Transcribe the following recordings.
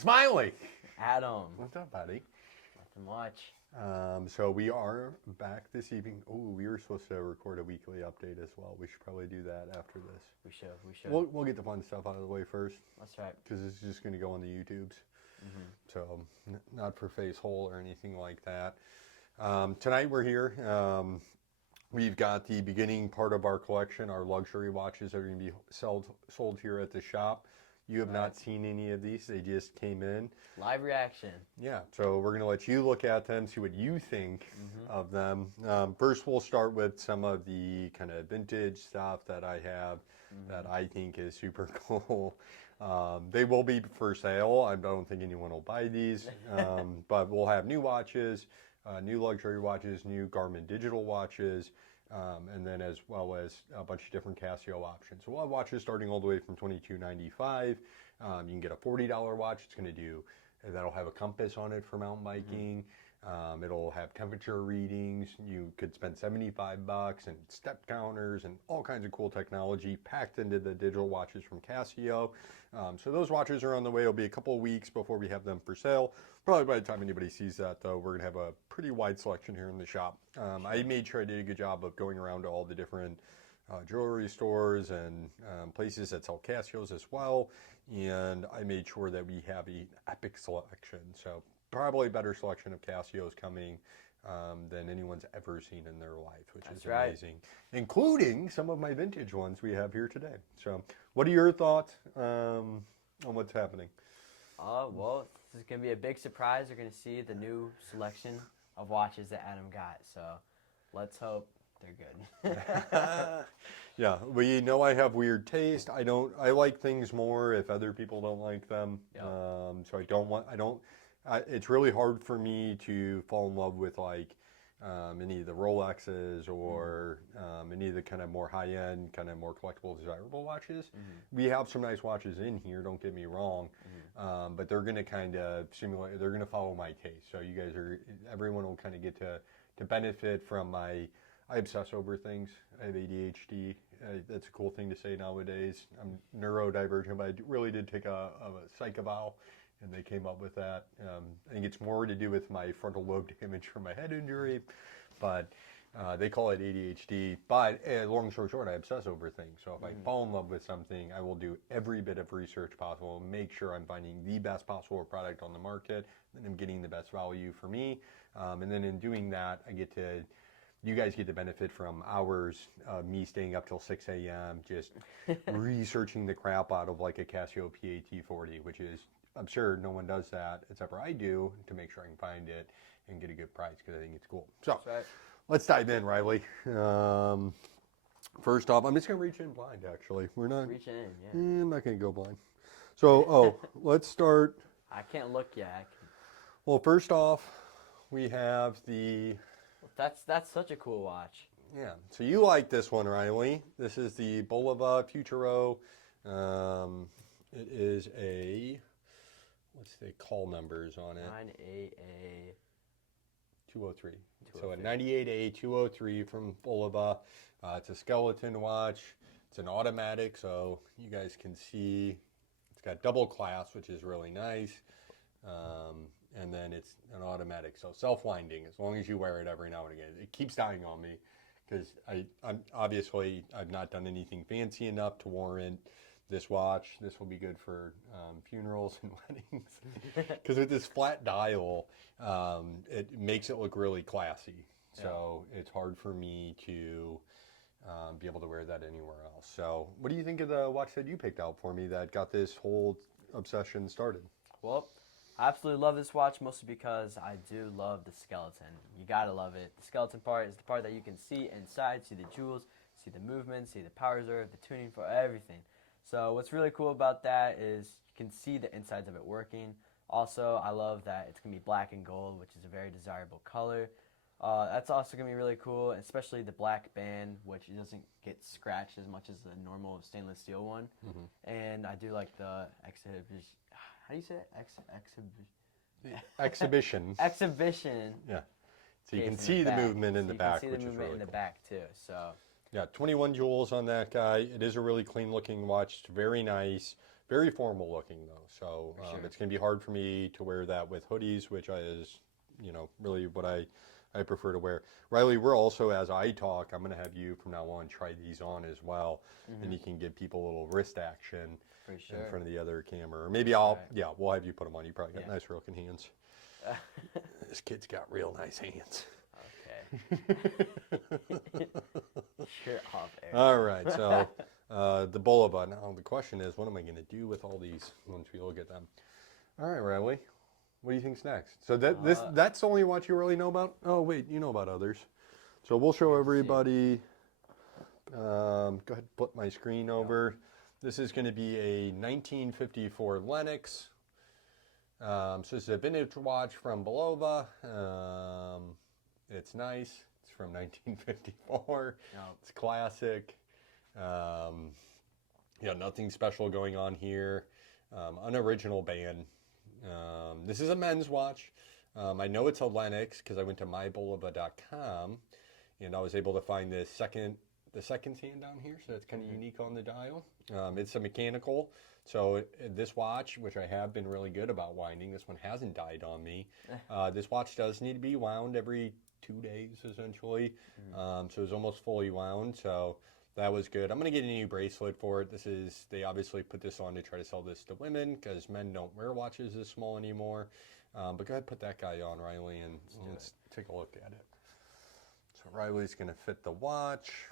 Smiley. Adam. What's up, buddy? Nothing much. So we are back this evening. Oh, we were supposed to record a weekly update as well. We should probably do that after this. We should. We'll get the fun stuff out of the way first. That's right. Because it's just going to go on the YouTubes. So not for face hole or anything like that. Tonight we're here. We've got the beginning part of our collection, our luxury watches that are going to be sold here at the shop. You have not seen any of these. They just came in. Live reaction. Yeah, so we're going to let you look at them, see what you think of them. First, we'll start with some of the kind of vintage stuff that I have that I think is super cool. They will be for sale. I don't think anyone will buy these, but we'll have new watches, new luxury watches, new Garmin digital watches, and then as well as a bunch of different Casio options. So we'll have watches starting all the way from $22.95. You can get a $40 watch. It's going to do, that'll have a compass on it for mountain biking. It'll have temperature readings. You could spend $75 and step counters and all kinds of cool technology packed into the digital watches from Casio. So those watches are on the way. It'll be a couple of weeks before we have them for sale. Probably by the time anybody sees that, though, we're going to have a pretty wide selection here in the shop. I made sure I did a good job of going around to all the different jewelry stores and places that sell Casios as well. And I made sure that we have an epic selection. So probably a better selection of Casios coming than anyone's ever seen in their life, which is amazing, including some of my vintage ones we have here today. So what are your thoughts on what's happening? Well, this is going to be a big surprise. You're going to see the new selection of watches that Adam got. So let's hope they're good. Yeah, well, you know I have weird taste. I like things more if other people don't like them. Yep. So it's really hard for me to fall in love with like any of the Rolexes or any of the kind of more high-end, kind of more collectible, desirable watches. We have some nice watches in here, don't get me wrong, but they're going to kind of simulate, they're going to follow my taste. So you guys everyone will kind of get to benefit from I obsess over things. I have ADHD. That's a cool thing to say nowadays. I'm neurodivergent, but I really did take a psych eval. And they came up with that. I think it's more to do with my frontal lobe damage from my head injury, but they call it ADHD. But long story short, I obsess over things. So if I fall in love with something, I will do every bit of research possible, make sure I'm finding the best possible product on the market, and I'm getting the best value for me. And then in doing that, you guys get to benefit from hours of me staying up till 6 a.m. just researching the crap out of like a Casio PAT40, which is absurd. No one does that except for I do, to make sure I can find it and get a good price because I think it's cool. So let's dive in, Riley. First off, I'm just going to reach in blind, actually. We're not reaching in, yeah. I'm not going to go blind. So, let's start. I can't look yet. Well, first off, we have the... That's such a cool watch. Yeah. So you like this one, Riley. This is the Bulova Futuro. It is a... What's the call numbers on it? 98A 203. So a 98A 203 from Bulova. It's a skeleton watch. It's an automatic, so you guys can see it's got double clasp, which is really nice. And then it's an automatic, so self-winding as long as you wear it every now and again. It keeps dying on me because I've not done anything fancy enough to warrant this watch. This will be good for funerals and weddings because with this flat dial, it makes it look really classy. So it's hard for me to be able to wear that anywhere else. So what do you think of the watch that you picked out for me that got this whole obsession started? Well, I absolutely love this watch, mostly because I do love the skeleton. You gotta love it. The skeleton part is the part that you can see inside, see the jewels, see the movement, see the power reserve, the tuning for everything. So what's really cool about that is you can see the insides of it working. Also, I love that it's going to be black and gold, which is a very desirable color. That's also going to be really cool, especially the black band, which doesn't get scratched as much as the normal stainless steel one. And I do like the exhibition. How do you say it? Exhibition. Exhibition. Yeah. So you can see the movement in the back, which is really cool. You can see the movement in the back, too. So. Yeah, 21 jewels on that guy. It is a really clean looking watch. It's very nice, Very formal looking though, so For sure. it's going to be hard for me to wear that with hoodies, which is, really what I prefer to wear. Riley, we're also, as I talk, I'm going to have you from now on try these on as well, and you can give people a little wrist action For sure. in front of the other camera. Or maybe Right. we'll have you put them on. You probably got Yeah. nice looking hands. This kid's got real nice hands. Okay. You're off air. All right, so the Bulova. Now the question is, what am I going to do with all these once we look at them? All right, Riley, what do you think's next? So that's the only watch you really know about? Oh wait, you know about others. So we'll show everybody. Go ahead, flip my screen over. This is going to be a 1954 Lennox. So this is a vintage watch from Bulova. It's nice. It's from 1954. It's classic. Nothing special going on here. Unoriginal band. This is a men's watch. I know it's a Lennox because I went to mybulova.com and I was able to find the second hand down here, so it's kind of unique on the dial. It's a mechanical, so this watch, which I have been really good about winding, this one hasn't died on me. This watch does need to be wound every 2 days, essentially. So it's almost fully wound, so that was good. I'm going to get a new bracelet for it. They obviously put this on to try to sell this to women, because men don't wear watches this small anymore. But go ahead, put that guy on, Riley, and let's take a look at it. So Riley's going to fit the watch.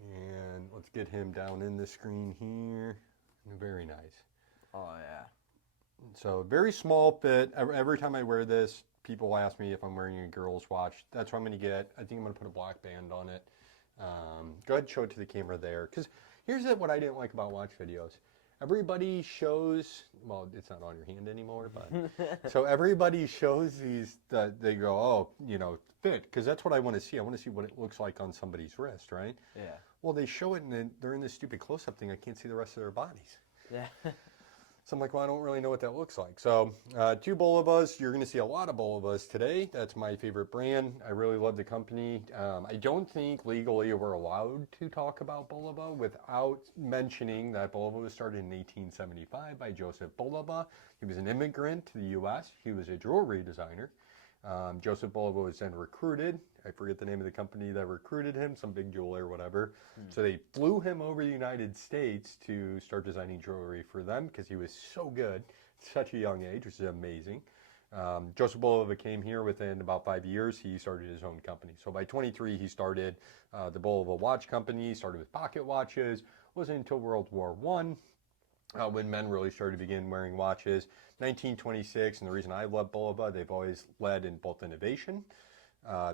And let's get him down in the screen here. Very nice. Oh, yeah. So very small fit. Every time I wear this, people ask me if I'm wearing a girl's watch. That's what I'm going to get. I think I'm going to put a black band on it. Go ahead and show it to the camera there. Because here's what I didn't like about watch videos. Everybody shows, well, it's not on your hand anymore, but so everybody shows these, they go, oh, fit, because that's what I want to see. I want to see what it looks like on somebody's wrist, right? Yeah. Well, they show it, and then they're in this stupid close-up thing. I can't see the rest of their bodies. Yeah. So I'm like, well, I don't really know what that looks like. So 2 Bulovas. You're going to see a lot of Bulovas today. That's my favorite brand. I really love the company. I don't think legally we're allowed to talk about Bulova without mentioning that Bulova was started in 1875 by Joseph Bulova. He was an immigrant to the U.S. He was a jewelry designer. Joseph Bulova was then recruited. I forget the name of the company that recruited him, some big jeweler or whatever. So they flew him over the United States to start designing jewelry for them because he was so good at such a young age, which is amazing. Joseph Bulova came here within about 5 years. He started his own company. So by 23, he started the Bulova Watch Company. He started with pocket watches. It wasn't until World War I when men really started to begin wearing watches. 1926, and the reason I love Bulova, they've always led in both innovation.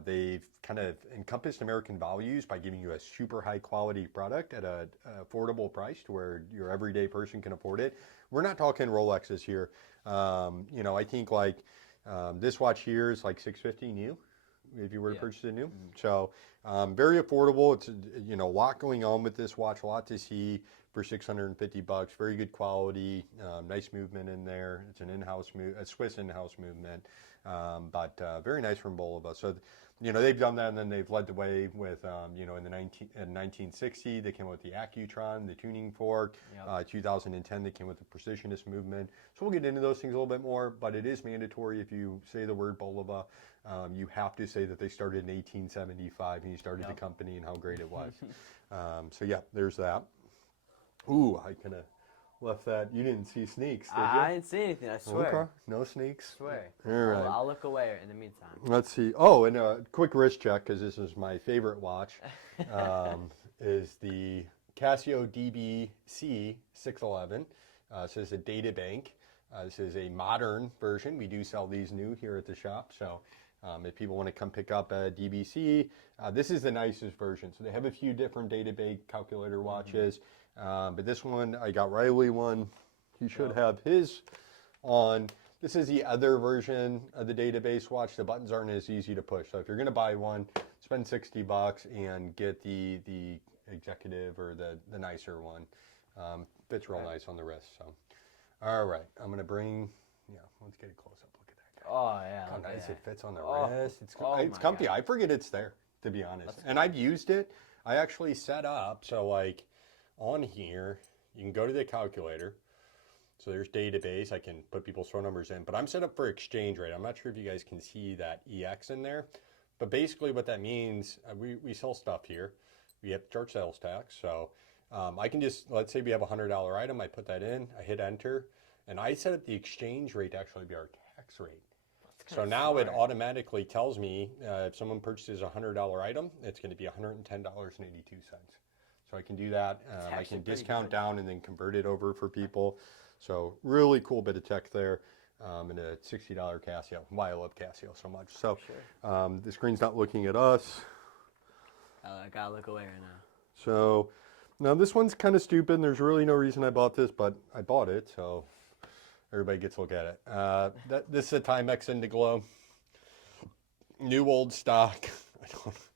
They've kind of encompassed American values by giving you a super high quality product at an affordable price to where your everyday person can afford it. We're not talking Rolexes here. I think like this watch here is like $650 new if you were to purchase it new. So very affordable. It's a lot going on with this watch, a lot to see for $650. Very good quality, nice movement in there. It's an a Swiss in-house movement. But very nice from Bulova. So, they've done that, and then they've led the way with, in 1960, they came up with the Accutron, the tuning fork. 2010, they came with the Percissionist movement. So we'll get into those things a little bit more, but it is mandatory if you say the word Bulova, you have to say that they started in 1875 and you started the company and how great it was. So yeah, there's that. Ooh, I kind of left that. You didn't see sneaks, did you? I didn't see anything, I swear. Okay, no sneaks. I swear. All right. I'll look away in the meantime. Let's see. Oh, and a quick wrist check, because this is my favorite watch, is the Casio DBC 611. So it's a data bank. This is a modern version. We do sell these new here at the shop. So if people want to come pick up a DBC, this is the nicest version. So they have a few different data bank calculator watches. But this one, I got Riley one. He should have his on. This is the other version of the database watch. The buttons aren't as easy to push. So if you're going to buy one, spend $60 and get the executive or the nicer one. Fits real nice on the wrist. So, all right, I'm going to bring, let's get a close up. Look at that guy. Oh, yeah. How nice it fits on the wrist. It's comfy. God. I forget it's there, to be honest. And I've used it. I actually set up, so like on here, You can go to the calculator. So there's database. I can put people's phone numbers in, but I'm set up for exchange rate. I'm not sure if you guys can see that EX in there, but basically what that means, we sell stuff here. We have to charge sales tax. So I can just, let's say we have a $100 item. I put that in, I hit enter, and I set up the exchange rate to actually be our tax rate. So now it automatically tells me if someone purchases a $100 item, it's going to be $110.82. So I can do that. I can discount down and then convert it over for people. So really cool bit of tech there, and a $60 Casio. Why I love Casio so much. So the screen's not looking at us. I gotta look away right now. So now this one's kind of stupid. And there's really no reason I bought this, but I bought it. So everybody gets a look at it. This is a Timex Indiglo. New old stock.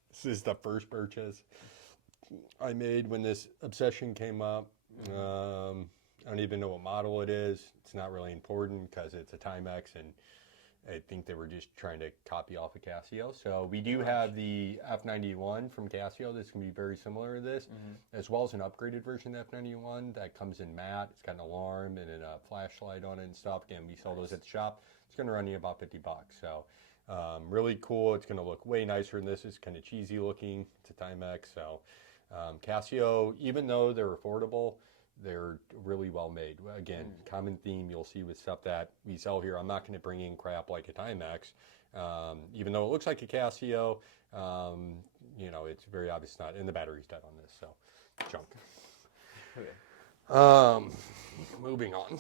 This is the first purchase I made when this obsession came up. I don't even know what model it is. It's not really important because it's a Timex, and I think they were just trying to copy off of Casio. So we do have the F91 from Casio that's going to be very similar to this, as well as an upgraded version of the F91 that comes in matte. It's got an alarm and a flashlight on it and stuff. Again, we sell those at the shop. It's going to run you about $50. So really cool. It's going to look way nicer than this. It's kind of cheesy looking. It's a Timex. So Casio, even though they're affordable, they're really well made. Again, common theme you'll see with stuff that we sell here. I'm not going to bring in crap like a Timex, even though it looks like a Casio. You know, it's very obvious not. And the battery's dead on this, so junk. Okay. Moving on.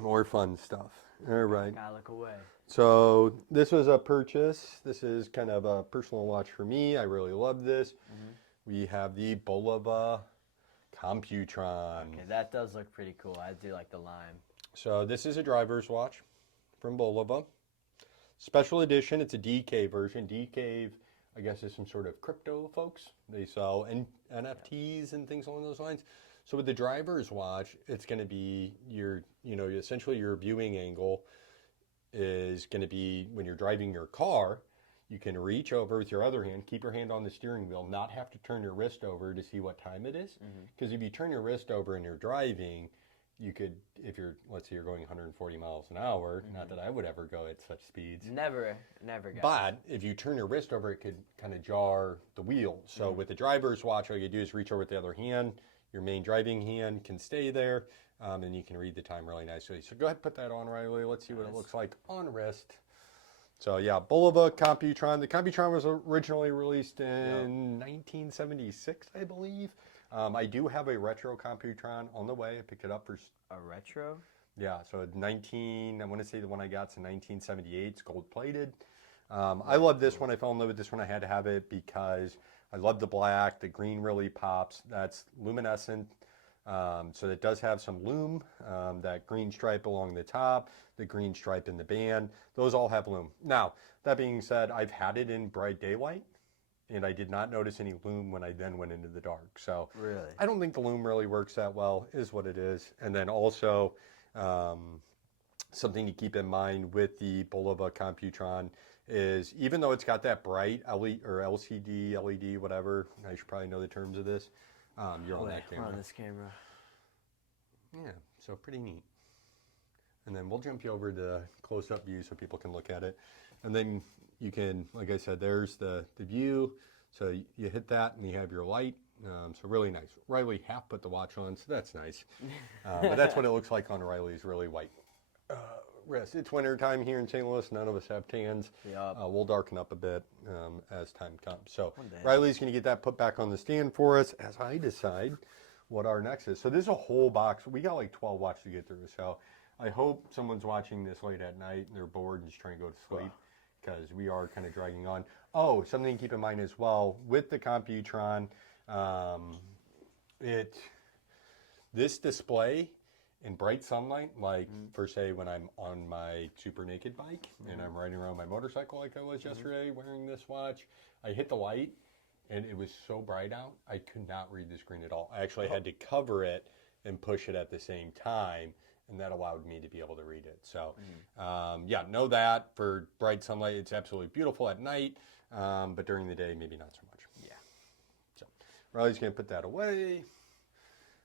More fun stuff. All right. Gotta look away. So this was a purchase. This is kind of a personal watch for me. I really love this. We have the Bulova Accutron. Okay, that does look pretty cool. I do like the lime. So this is a driver's watch from Bulova. Special edition. It's a DK version. DK, I guess, is some sort of crypto folks. They sell NFTs and things along those lines. So with the driver's watch, it's going to be essentially your viewing angle is going to be when you're driving your car. You can reach over with your other hand, keep your hand on the steering wheel, not have to turn your wrist over to see what time it is. Because if you turn your wrist over and you're driving, you could, if you're, let's say you're going 140 miles an hour, not that I would ever go at such speeds. Never guys. But if you turn your wrist over, it could kind of jar the wheel. So with the driver's watch, all you do is reach over with the other hand. Your main driving hand can stay there, and you can read the time really nicely. So go ahead and put that on, Riley. Let's see what it looks like on wrist. So yeah, Bulova Accutron. The Accutron was originally released in 1976, I believe. I do have a retro Accutron on the way. I picked it up for a retro. Yeah, so I want to say the one I got's in 1978. It's gold plated. I love this one. I fell in love with this one. I had to have it because I love the black. The green really pops. That's luminescent. So it does have some lume, that green stripe along the top, the green stripe in the band. Those all have lume. Now, that being said, I've had it in bright daylight, and I did not notice any lume when I then went into the dark. So really, I don't think the lume really works that well, is what it is. And then also something to keep in mind with the Bulova Accutron is even though it's got that bright LED or LCD, LED, whatever, I should probably know the terms of this. You're on that camera. We're on this camera. Yeah, so pretty neat. And then we'll jump you over to close-up view so people can look at it. And then you can, like I said, there's the view. So you hit that and you have your light. So really nice. Riley half put the watch on, so that's nice. But that's what it looks like on Riley's really white wrist. It's winter time here in St. Louis. None of us have tans. Yep. We'll darken up a bit as time comes. So Riley's going to get that put back on the stand for us as I decide what our next is. So this is a whole box. We got like 12 watches to get through. So I hope someone's watching this late at night and they're bored and just trying to go to sleep because we are kind of dragging on. Oh, something to keep in mind as well with the Accutron, this display in bright sunlight, like for say when I'm on my super naked bike and I'm riding around my motorcycle like I was yesterday wearing this watch, I hit the light and it was so bright out, I could not read the screen at all. I actually had to cover it and push it at the same time, and that allowed me to be able to read it. So yeah, know that for bright sunlight, it's absolutely beautiful at night, but during the day, maybe not so much. Yeah. So Riley's gonna put that away.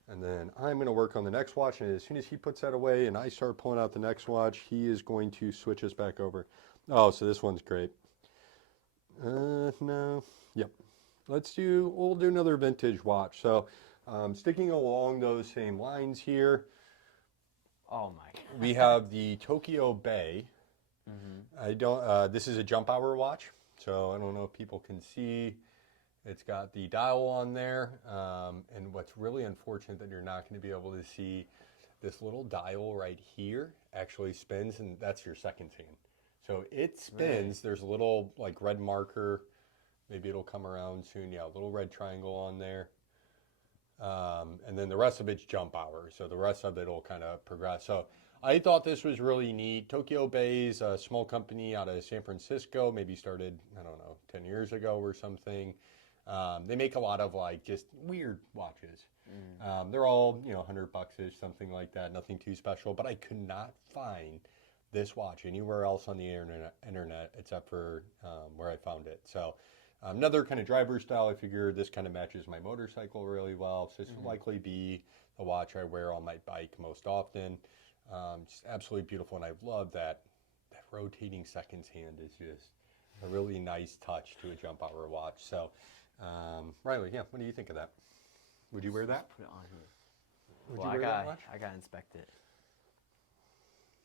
And then I'm going to work on the next watch, and as soon as he puts that away and I start pulling out the next watch, he is going to switch us back over. Oh, so this one's great. No. Yep. We'll do another vintage watch. So sticking along those same lines here, Oh my God. we have the Tokyo Bay. This is a jump hour watch, so I don't know if people can see. It's got the dial on there, and what's really unfortunate that you're not going to be able to see this little dial right here actually spins, and that's your seconds hand. So it spins. Right. There's a little like red marker. Maybe it'll come around soon. Yeah, a little red triangle on there. And then the rest of it's jump hour. So the rest of it will kind of progress. So I thought this was really neat. Tokyo Bay's a small company out of San Francisco, maybe started, I don't know, 10 years ago or something. They make a lot of like just weird watches. They're all, $100-ish, something like that. Nothing too special, but I could not find this watch anywhere else on the internet except for where I found it. So another kind of driver style. I figure this kind of matches my motorcycle really well. So this will likely be the watch I wear on my bike most often. Just absolutely beautiful, and I love that rotating seconds hand is just a really nice touch to a jump hour watch. So, Riley, yeah, what do you think of that? Would you wear that? Put it on here. Would you wear that watch? I gotta inspect it.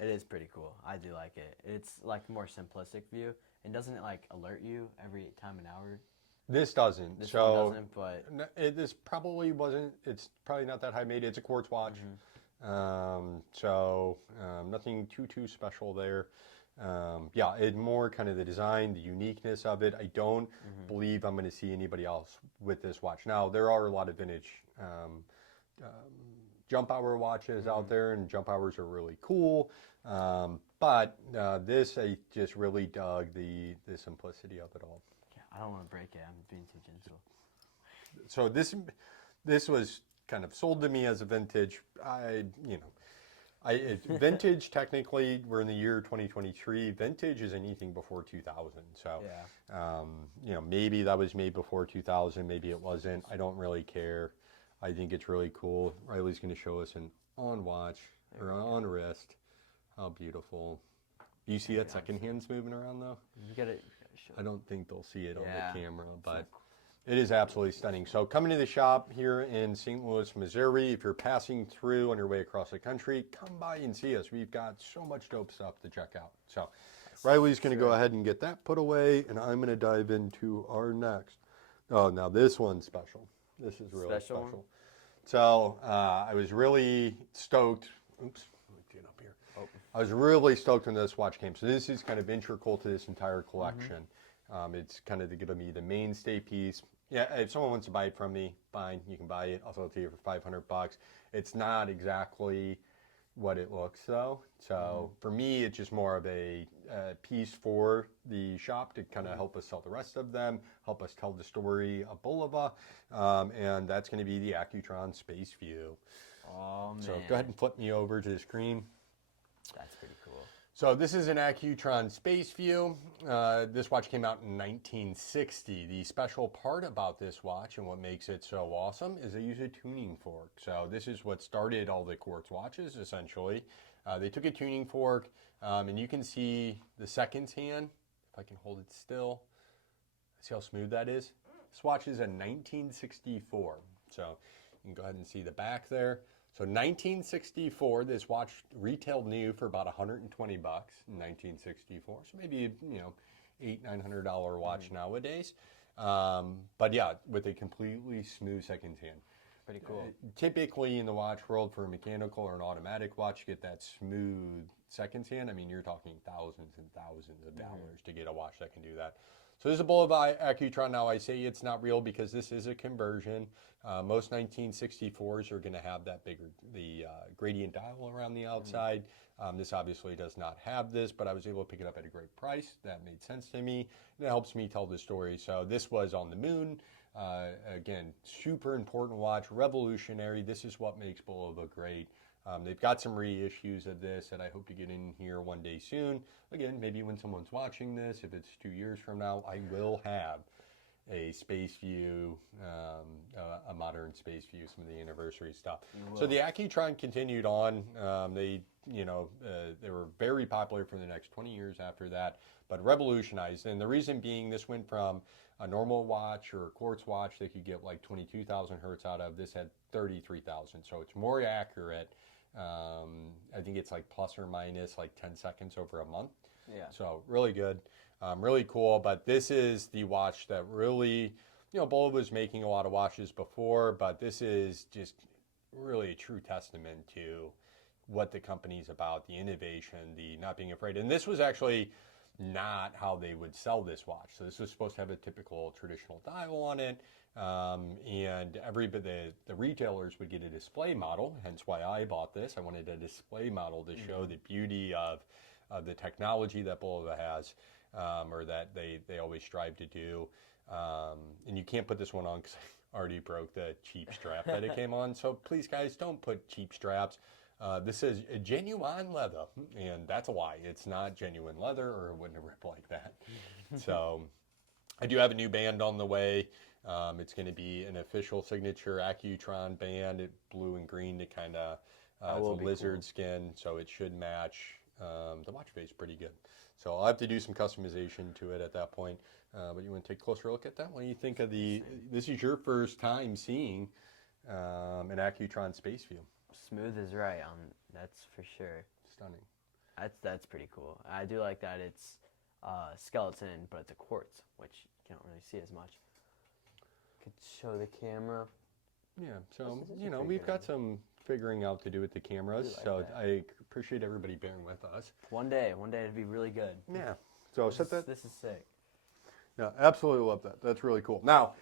It is pretty cool. I do like it. It's like more simplistic view. And doesn't it like alert you every time an hour? This doesn't. This one doesn't, but this probably wasn't. It's probably not that high made. It's a quartz watch, nothing too special there. Yeah, it more kind of the design, the uniqueness of it. I don't believe I'm going to see anybody else with this watch. Now there are a lot of vintage jump hour watches out there, and jump hours are really cool. But this, I just really dug the simplicity of it all. Yeah, I don't want to break it. I'm being too gentle. So this was kind of sold to me as a vintage. Vintage, technically, we're in the year 2023. Vintage is anything before 2000. So, maybe that was made before 2000. Maybe it wasn't. I don't really care. I think it's really cool. Riley's going to show us an on watch or on wrist. How beautiful. Do you see that second hands moving around though? You gotta show. I don't think they'll see it on the camera, but it is absolutely stunning. So coming to the shop here in St. Louis, Missouri, if you're passing through on your way across the country, come by and see us. We've got so much dope stuff to check out. So Riley's going to go ahead and get that put away, and I'm going to dive into our next. Oh, now this one's special. This is really special. So I was really stoked. Oops, let me get up here. Oh. I was really stoked when this watch came. So this is kind of integral to this entire collection. It's kind of going to be the mainstay piece. Yeah, if someone wants to buy it from me, fine, you can buy it. I'll sell it to you for $500. It's not exactly what it looks though. So for me, it's just more of a piece for the shop to kind of help us sell the rest of them, help us tell the story of Bulova, and that's going to be the Accutron Spaceview. Oh, man. So go ahead and flip me over to the screen. That's pretty cool. So this is an Accutron Spaceview. This watch came out in 1960. The special part about this watch and what makes it so awesome is they use a tuning fork. So this is what started all the quartz watches, essentially. They took a tuning fork, and you can see the seconds hand. If I can hold it still. See how smooth that is? This watch is a 1964. So you can go ahead and see the back there. So 1964, this watch retailed new for about $120 in 1964. So maybe, $800-900 watch nowadays. But yeah, with a completely smooth seconds hand. Pretty cool. Typically in the watch world, for a mechanical or an automatic watch, you get that smooth seconds hand. I mean, you're talking thousands and thousands of dollars to get a watch that can do that. So this is a Bulova Accutron. Now I say it's not real because this is a conversion. Most 1964s are going to have that bigger, the gradient dial around the outside. This obviously does not have this, but I was able to pick it up at a great price. That made sense to me, and it helps me tell the story. So this was on the moon. Again, super important watch, revolutionary. This is what makes Bulova great. They've got some reissues of this that I hope to get in here one day soon. Again, maybe when someone's watching this, if it's 2 years from now, I will have a Spaceview, a modern Spaceview, some of the anniversary stuff. So the Accutron continued on. They were very popular for the next 20 years after that, but revolutionized. And the reason being, this went from a normal watch or a quartz watch that could get like 22,000 hertz out of. This had 33,000, so it's more accurate. I think it's like plus or minus like 10 seconds over a month. Yeah. So really good, really cool. But this is the watch that really, Bulova was making a lot of watches before, but this is just really a true testament to what the company's about, the innovation, the not being afraid. And this was actually not how they would sell this watch. So this was supposed to have a typical traditional dial on it. And the retailers would get a display model, hence why I bought this. I wanted a display model to show the beauty of the technology that Bulova has, or that they always strive to do. And you can't put this one on because I already broke the cheap strap that it came on. So please, guys, don't put cheap straps. This is a genuine leather, and that's why it's not genuine leather, or it wouldn't have ripped like that. So I do have a new band on the way. It's going to be an official signature Accutron band. It's blue and green to kind of it's a lizard skin, so it should match the watch face pretty good. So I'll have to do some customization to it at that point. But you want to take a closer look at that? What do you think of this is your first time seeing an Accutron Spaceview. Smooth is right, that's for sure. Stunning. That's pretty cool. I do like that it's skeleton, but it's a quartz, which you don't really see as much. Could show the camera. Yeah, so we've got some figuring out to do with the cameras. I appreciate everybody bearing with us. One day it'd be really good. Yeah. So this is sick. Yeah, absolutely love that. That's really cool. Now,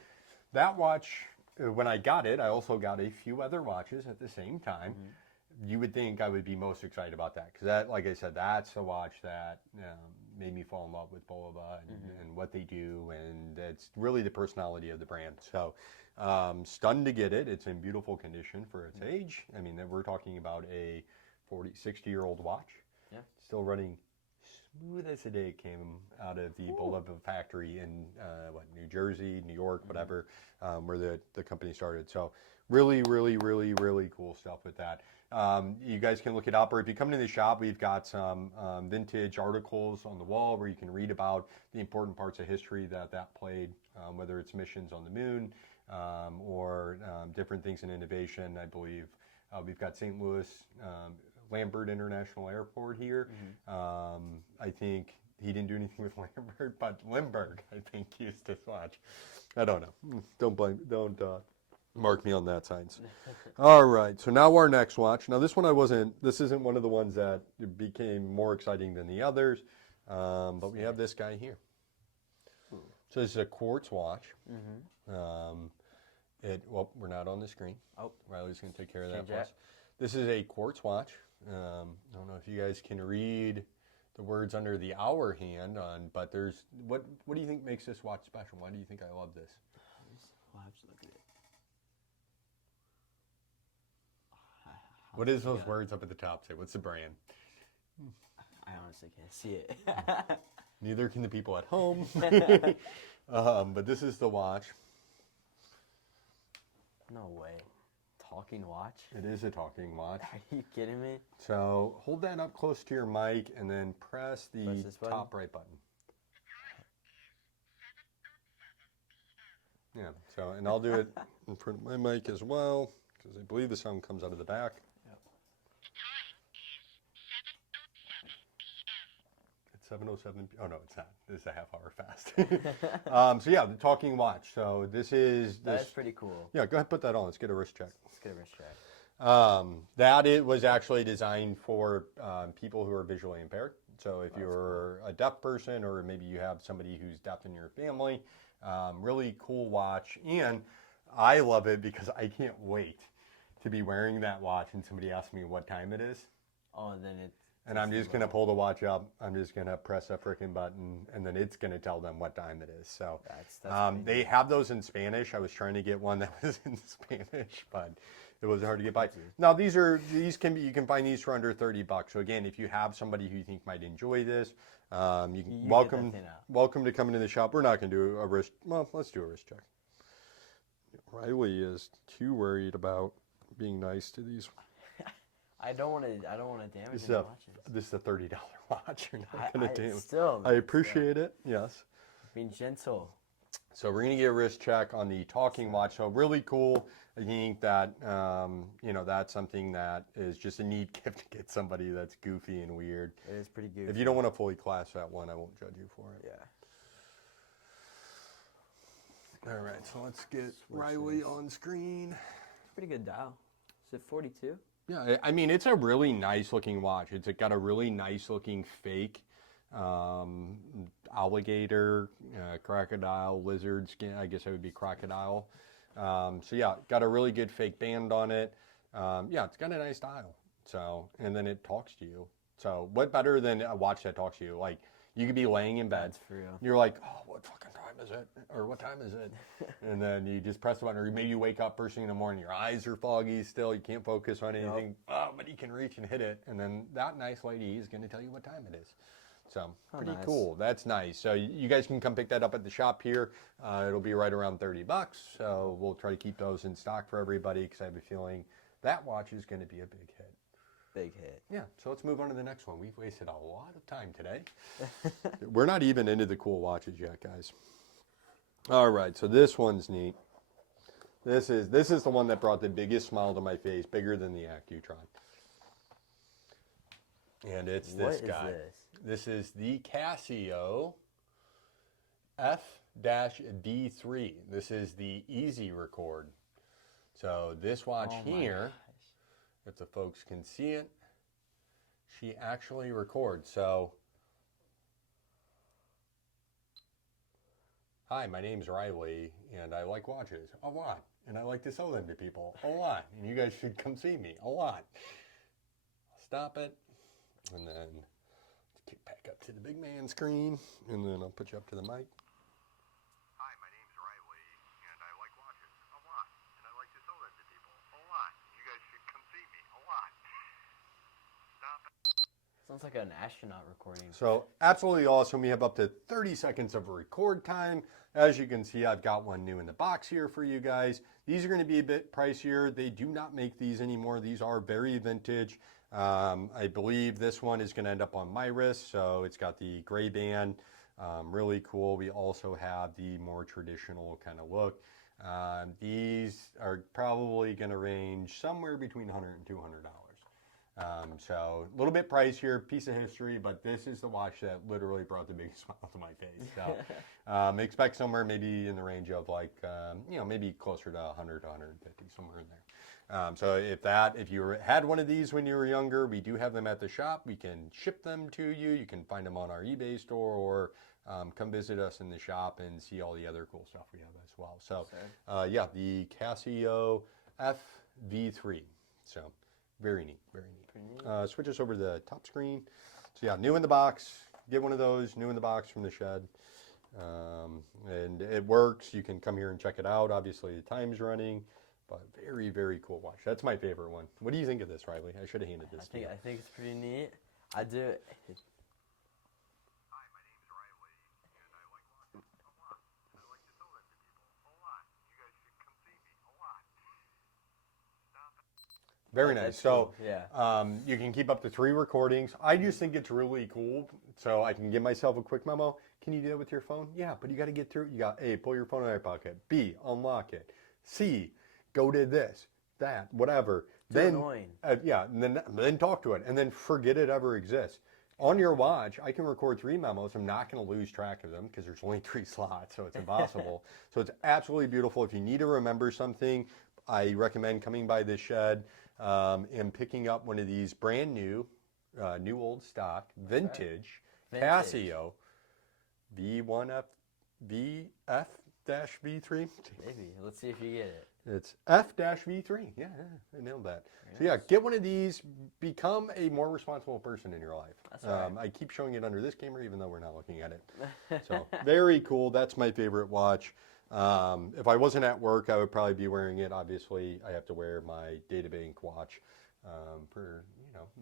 that watch, when I got it, I also got a few other watches at the same time. You would think I would be most excited about that because that, like I said, that's a watch that made me fall in love with Bulova and what they do, and it's really the personality of the brand. So, stunned to get it. It's in beautiful condition for its age. I mean, we're talking about a 60-year-old watch. Yeah. Still running smooth as the day it came out of the Bulova factory in New Jersey, New York, whatever, where the company started. So really, really, really, really cool stuff with that. You guys can look it up, or if you come to the shop, we've got some vintage articles on the wall where you can read about the important parts of history that played, whether it's missions on the moon or different things in innovation. I believe we've got St. Louis Lambert International Airport here. I think he didn't do anything with Lambert, but Limburg, I think, used this watch. I don't know. Don't mark me on that, science. All right, so now our next watch. Now this isn't one of the ones that became more exciting than the others, but we have this guy here. So this is a quartz watch. We're not on the screen. Oh, Riley's going to take care of that for us. This is a quartz watch. I don't know if you guys can read the words under the hour hand but there's what do you think makes this watch special? Why do you think I love this? We'll have to look at it. What is those words up at the top say? What's the brand? I honestly can't see it. Neither can the people at home. But this is the watch. No way. Talking watch? It is a talking watch. Are you kidding me? So hold that up close to your mic and then press the top right button. Yeah, so, and I'll do it in front of my mic as well, because I believe the sound comes out of the back. Yep. The time is 7:07 p.m. It's 7:07. Oh, no, it's not. This is a half hour fast. So, yeah, the talking watch. So, that's pretty cool. Yeah, go ahead and put that on. Let's get a wrist check. That was actually designed for people who are visually impaired. So if you're a deaf person, or maybe you have somebody who's deaf in your family, really cool watch. And I love it because I can't wait to be wearing that watch and somebody asks me what time it is. Oh, and then and I'm just going to pull the watch up. I'm just going to press a freaking button, and then it's going to tell them what time it is. So that's they have those in Spanish. I was trying to get one that was in Spanish, but It wasn't hard to get by. Thank you. Now you can find these for under $30. So again, if you have somebody who you think might enjoy this, you can You welcome get that thing out. welcome to come into the shop. We're not going to do a wrist. Well, let's do a wrist check. Riley is too worried about being nice to these. I don't want to damage This is any a watches. this is a $30 watch. You're not going to damage. Still, I appreciate it. Yes. being gentle. So we're going to get a wrist check on the talking watch. So really cool. I think that, that's something that is just a neat gift to get somebody that's goofy and weird. It is pretty good. If you don't want to fully class that one, I won't judge you for it. Yeah. All right, so let's get Switch Riley this. on screen. It's a pretty good dial. Is it 42? Yeah, I mean, it's a really nice looking watch. It's got a really nice looking fake alligator, crocodile, lizard skin. I guess it would be crocodile. So yeah, got a really good fake band on it. Yeah, it's got a nice dial. So, and then it talks to you. So what better than a watch that talks to you? Like, you could be laying in bed. That's for real. You're like, oh, what fucking time is it? Or what time is it? And then you just press the button, or maybe you wake up first thing in the morning, your eyes are foggy still, you can't focus on anything. Oh, but you can reach and hit it. And then that nice lady is going to tell you what time it is. So pretty nice. cool. That's nice. So you guys can come pick that up at the shop here. It'll be right around $30. So we'll try to keep those in stock for everybody because I have a feeling that watch is going to be a big hit. Big hit. Yeah, so let's move on to the next one. We've wasted a lot of time today. We're not even into the cool watches yet, guys. All right, so this one's neat. This is the one that brought the biggest smile to my face, bigger than the Accutron. And it's this guy. What is this? This is the Casio F-D3. This is the Easy Record. So this watch here, if the folks can see it, she actually records. So, hi, my name's Riley, and I like watches a lot, and I like to sell them to people a lot, and you guys should come see me a lot. I'll stop it, and then kick back up to the big man screen, and then I'll put you up to the mic. Hi, my name's Riley, and I like watches a lot, and I like to sell them to people a lot. You guys should come see me a lot. Stop it. Sounds like an astronaut recording. So absolutely awesome. We have up to 30 seconds of record time. As you can see, I've got one new in the box here for you guys. These are going to be a bit pricier. They do not make these anymore. These are very vintage. I believe this one is going to end up on my wrist. So it's got the gray band. Really cool. We also have the more traditional kind of look. These are probably going to range somewhere between $100 and $200. So a little bit pricier, piece of history, but this is the watch that literally brought the biggest smile to my face. So expect somewhere maybe in the range of like, maybe closer to 100 to 150, somewhere in there. So if you had one of these when you were younger, we do have them at the shop. We can ship them to you. You can find them on our eBay store, or come visit us in the shop and see all the other cool stuff we have as well. So yeah, the Casio FV3. So very neat, very neat. Switch us over to the top screen. So yeah, new in the box. Get one of those, new in the box from the shed. And it works. You can come here and check it out. Obviously, the time's running, but very, very cool watch. That's my favorite one. What do you think of this, Riley? I should have handed this to you. I think it's pretty neat. I do. Hi, my name's Riley, and I like watches a lot, and I like to sell them to people a lot. You guys should come see me a lot. Stop it. Very nice. So cool. Yeah. you can keep up to 3 recordings. I just think it's really cool. So I can give myself a quick memo. Can you do that with your phone? Yeah, but you got to get through. You got A, pull your phone out of your pocket. B, unlock it. C, go to this, that, whatever. Then annoying. Yeah, and then talk to it, and then forget it ever exists. On your watch, I can record 3 memos. I'm not going to lose track of them because there's only 3 slots, so it's impossible. So it's absolutely beautiful. If you need to remember something, I recommend coming by this shed and picking up one of these brand new, new old stock, vintage. Casio V1F VF-V3. Maybe. Let's see if you get it. It's F-V3. Yeah, I nailed that. So yeah, get one of these. Become a more responsible person in your life. That's right. I keep showing it under this camera, even though we're not looking at it. So very cool. That's my favorite watch. If I wasn't at work, I would probably be wearing it. Obviously, I have to wear my Databank watch for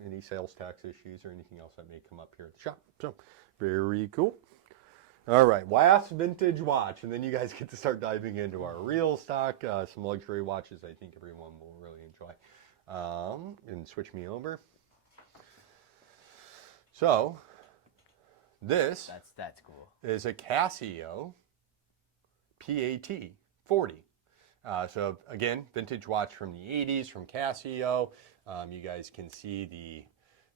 any sales tax issues or anything else that may come up here at the shop. So, very cool. All right, last vintage watch, and then you guys get to start diving into our real stock, some luxury watches I think everyone will really enjoy. And switch me over. So, this That's cool. is a Casio PAT 40. So again, vintage watch from the 80s from Casio. You guys can see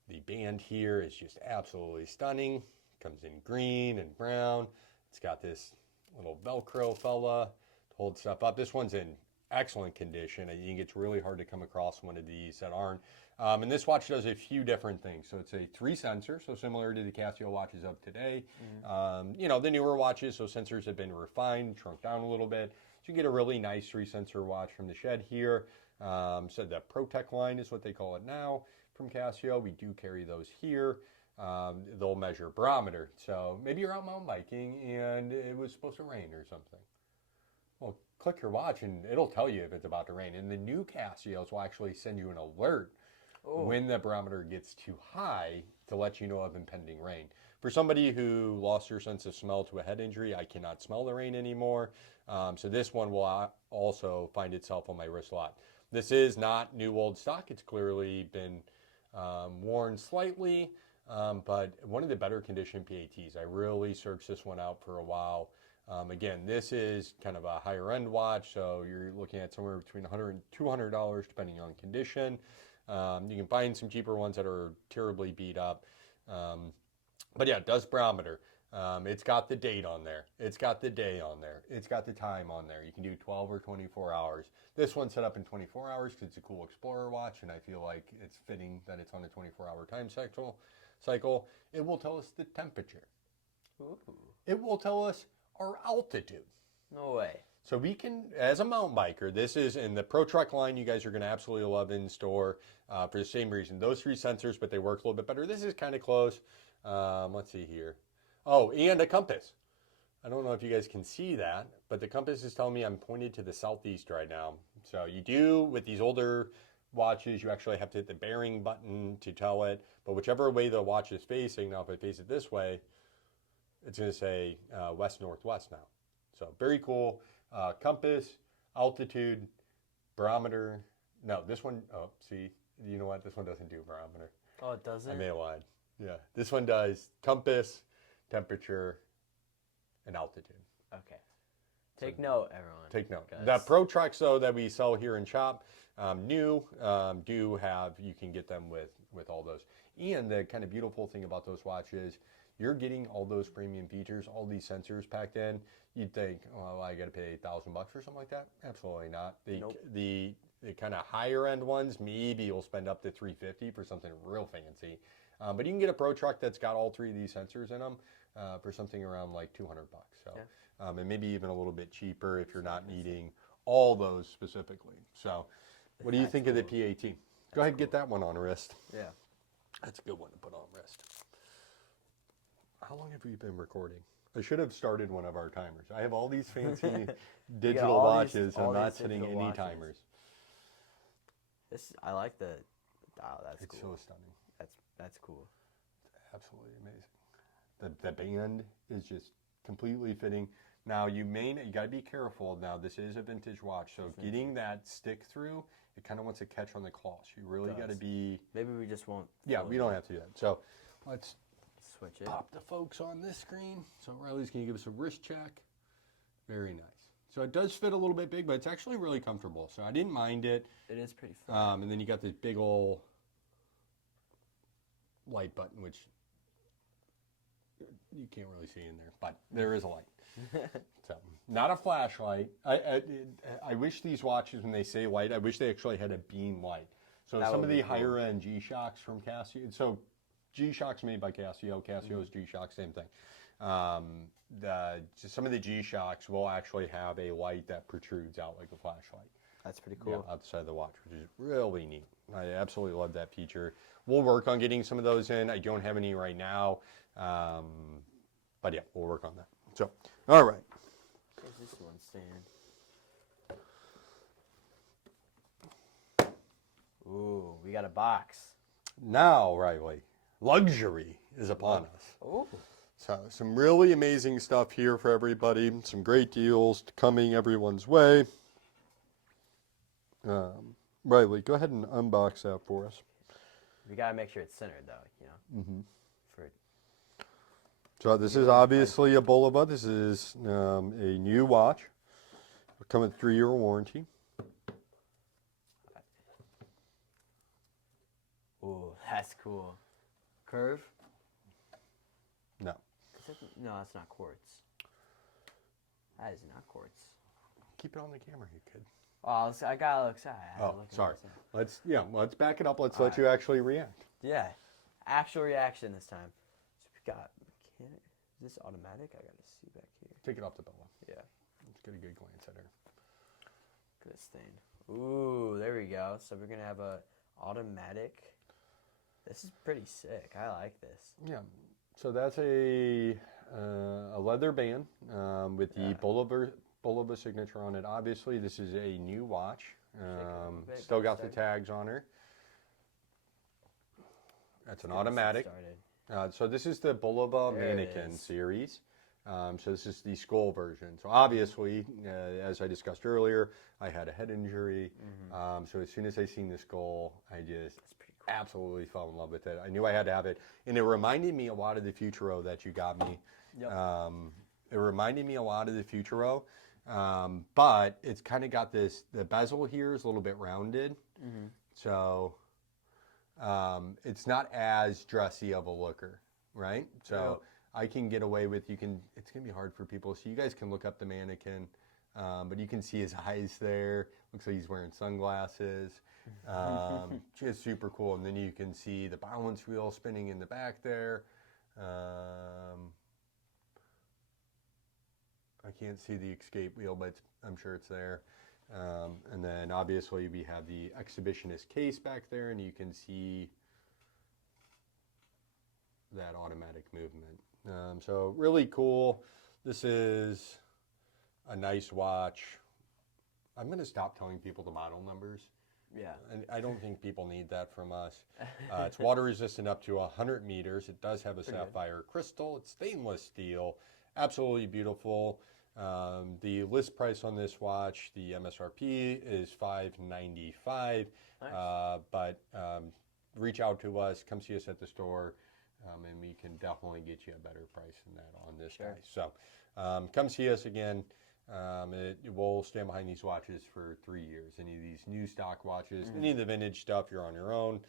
the band here is just absolutely stunning. Comes in green and brown. It's got this little Velcro fella to hold stuff up. This one's in excellent condition. I think it's really hard to come across one of these that aren't. And this watch does a few different things. So it's a 3 sensor, so similar to the Casio watches of today. The newer watches, so sensors have been refined, shrunk down a little bit. So you get a really nice 3 sensor watch from the shed here. So the ProTech line is what they call it now from Casio. We do carry those here. They'll measure barometer. So maybe you're out mountain biking and it was supposed to rain or something. Well, click your watch and it'll tell you if it's about to rain. And the new Casios will actually send you an alert when the barometer gets too high to let you know of impending rain. For somebody who lost your sense of smell to a head injury, I cannot smell the rain anymore. So this one will also find itself on my wrist a lot. This is not new old stock. It's clearly been worn slightly, but one of the better condition PATs. I really searched this one out for a while. Again, this is kind of a higher end watch, so you're looking at somewhere between $100 and $200 depending on condition. You can find some cheaper ones that are terribly beat up. But yeah, it does barometer. It's got the date on there. It's got the day on there. It's got the time on there. You can do 12 or 24 hours. This one's set up in 24 hours because it's a cool Explorer watch, and I feel like it's fitting that it's on a 24-hour time cycle. It will tell us the temperature. Ooh. It will tell us our altitude. No way. So we can, as a mountain biker, this is in the Pro Truck line you guys are going to absolutely love in store for the same reason. Those 3 sensors, but they work a little bit better. This is kind of close. Let's see here. Oh, and a compass. I don't know if you guys can see that, but the compass is telling me I'm pointed to the southeast right now. So you do, with these older watches, you actually have to hit the bearing button to tell it. But whichever way the watch is facing, now if I face it this way, it's going to say west-northwest now. So very cool. Compass, altitude, barometer. No, this one, see, you know what? This one doesn't do barometer. Oh, it doesn't? I may have lied. Yeah, this one does compass, temperature, and altitude. Okay. Take note, everyone. Take note. Guys. The Pro Trucks, though, that we sell here in shop, new, do have, you can get them with all those. And the kind of beautiful thing about those watches, you're getting all those premium features, all these sensors packed in. You'd think, oh, I got to pay $1,000 or something like that. Absolutely not. Nope. The kind of higher end ones, maybe you'll spend up to $350 for something real fancy. But you can get a Pro Truck that's got all 3 of these sensors in them for something around like $200. So, yeah. And maybe even a little bit cheaper if you're not needing all those specifically. So, what do you think of the PAT? Go ahead and get that one on wrist. Yeah. That's a good one to put on wrist. How long have we been recording? I should have started one of our timers. I have all these fancy digital watches. I'm not setting any timers. I like the dial. That's It's cool. so stunning. That's cool. It's absolutely amazing. The band is just completely fitting. Now you got to be careful. Now this is a vintage watch, so getting that stick through, it kind of wants to catch on the cloth. You really got to be. Maybe we just won't. Yeah, we don't have to do that. So let's switch it. pop the folks on this screen. So Riley's going to give us a wrist check. Very nice. So it does fit a little bit big, but it's actually really comfortable. So I didn't mind it. It is pretty fun. And then you got this big old light button, which you can't really see in there, but there is a light. So not a flashlight. I wish these watches, when they say light, I wish they actually had a beam light. So That some would of the be cool. higher end G-Shocks from Casio. So G-Shocks made by Casio. Casio's G-Shock, same thing. Some of the G-Shocks will actually have a light that protrudes out like a flashlight. That's pretty cool. Outside the watch, which is really neat. I absolutely love that feature. We'll work on getting some of those in. I don't have any right now, but yeah, we'll work on that. So, all right. This one's stand. Ooh, we got a box. Now, Riley, luxury is upon us. Ooh. So some really amazing stuff here for everybody. Some great deals coming everyone's way. Riley, go ahead and unbox that for us. We gotta make sure it's centered, though. You know. Mm-hmm. For So this is obviously a Bulova. This is a new watch. It'll come with a 3-year warranty. ooh, that's cool. Curv? No. No, that's not quartz. That is not quartz. Keep it on the camera, you kid. Oh, I gotta look side. Oh, sorry. Let's back it up. Let's All let you actually react. Yeah, actual reaction this time. So we got mechanic. Is this automatic? I gotta see back here. Take it off the bella. Yeah. Let's get a good glance at her. Look at this thing. Ooh, there we go. So we're gonna have a automatic. This is pretty sick. I like this. Yeah. So that's a leather band with the Bulova signature on it. Obviously, this is a new watch. Still got the tags on her. That's an automatic. So this is the Bulova Mannequin series. So this is the skull version. So obviously, as I discussed earlier, I had a head injury. So as soon as I seen the skull, I just absolutely fell in love with it. I knew I had to have it. And it reminded me a lot of the Futuro that you got me. Yep. It reminded me a lot of the Futuro. But it's kind of got this, the bezel here is a little bit rounded. So it's not as dressy of a looker, right? So I can get away with, it's going to be hard for people. So you guys can look up the mannequin, but you can see his eyes there. Looks like he's wearing sunglasses. Just super cool. And then you can see the balance wheel spinning in the back there. I can't see the escape wheel, but I'm sure it's there. And then obviously we have the Exhibitionist case back there, and you can see that automatic movement. So really cool. This is a nice watch. I'm going to stop telling people the model numbers. Yeah. And I don't think people need that from us. It's water resistant up to 100 meters. It does have a sapphire crystal. It's stainless steel. Absolutely beautiful. The list price on this watch, the MSRP, is $595. Nice. But reach out to us, come see us at the store, and we can definitely get you a better price than that on this guy. So come see us again. We'll stand behind these watches for 3 years. Any of these new stock watches, any of the vintage stuff, you're on your own.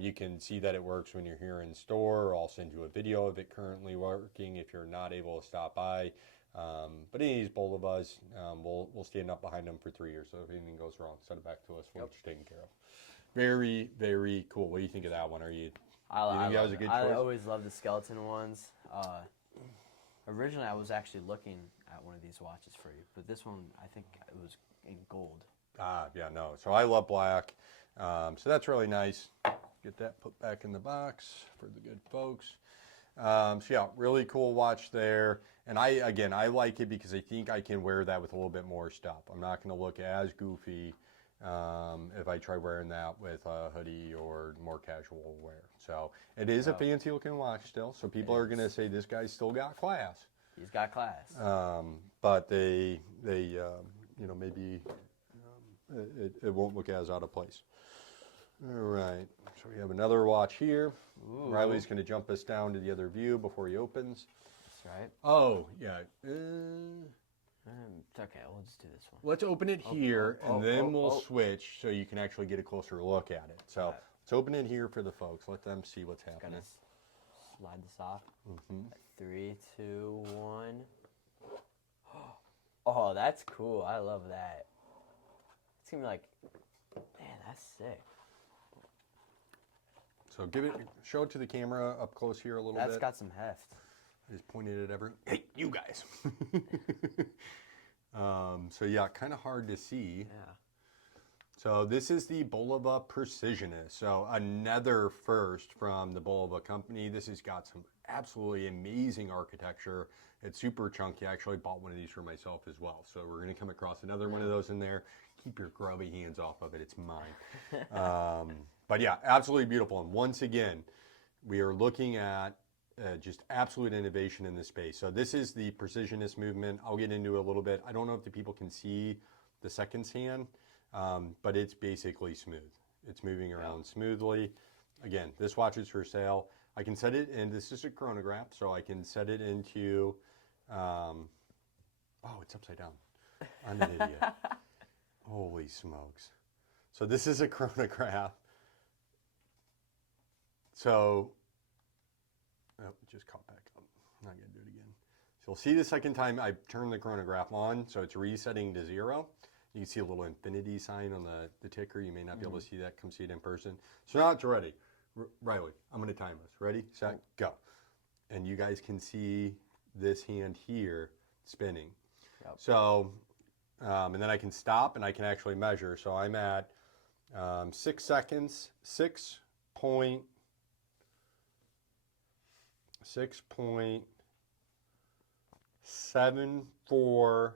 You can see that it works when you're here in store. I'll send you a video of it currently working if you're not able to stop by. But any of these Bulovas, we'll stand up behind them for 3 years. So if anything goes wrong, send it back to us. We'll get you taken care of. Very, very cool. What do you think of that one? You think that was a good choice? I always love the skeleton ones. Originally, I was actually looking at one of these watches for you, but this one, I think it was in gold. Yeah, no. So I love black. So that's really nice. Get that put back in the box for the good folks. So yeah, really cool watch there. And I like it because I think I can wear that with a little bit more stuff. I'm not going to look as goofy if I try wearing that with a hoodie or more casual wear. So it is a fancy looking watch still. So people are going to say this guy's still got class. He's got class. But they maybe it won't look as out of place. All right. So we have another watch here. Ooh. Riley's going to jump us down to the other view before he opens. That's right. Oh, yeah. It's okay. We'll just do this one. Let's open it here, and then we'll switch so you can actually get a closer look at it. So let's open it here for the folks. Let them see what's happening. Slide this off. 3, 2, 1. Oh, that's cool. I love that. It's going to be like, man, that's sick. So show it to the camera up close here a little bit. That's got some heft. I just pointed at everyone. Hey, you guys. So yeah, kind of hard to see. So this is the Bulova Percissionist. So another first from the Bulova company. This has got some absolutely amazing architecture. It's super chunky. I actually bought one of these for myself as well. So we're going to come across another one of those in there. Keep your grubby hands off of it. It's mine. But yeah, absolutely beautiful. And once again, we are looking at just absolute innovation in this space. So this is the Percissionist movement. I'll get into it a little bit. I don't know if the people can see the seconds hand, but it's basically smooth. It's moving around smoothly. Again, this watch is for sale. I can set it, and this is a chronograph, so I can set it into, oh, it's upside down. I'm an idiot. Holy smokes. So this is a chronograph. So, oh, it just caught back up. I'm not going to do it again. So you'll see the second time I turn the chronograph on, so it's resetting to 0. You can see a little infinity sign on the ticker. You may not be able to see that. Come see it in person. So now it's ready. Riley, I'm going to time us. Ready, set, go. And you guys can see this hand here spinning. Yep. So, and then I can stop and I can actually measure. So I'm at 6 seconds, 6.74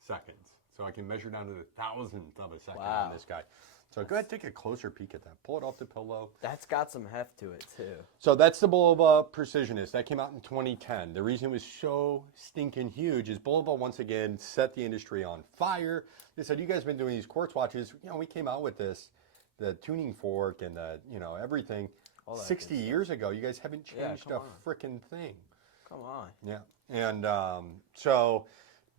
seconds. So I can measure down to the thousandth of a second on this guy. So go ahead, take a closer peek at that. Pull it off the pillow. That's got some heft to it too. So that's the Bulova Percissionist. That came out in 2010. The reason it was so stinking huge is Bulova once again set the industry on fire. They said, you guys have been doing these quartz watches. You know, we came out with this, the tuning fork and the, you know, everything 60 years ago. You guys haven't changed a frickin' thing. Come on. Yeah. And so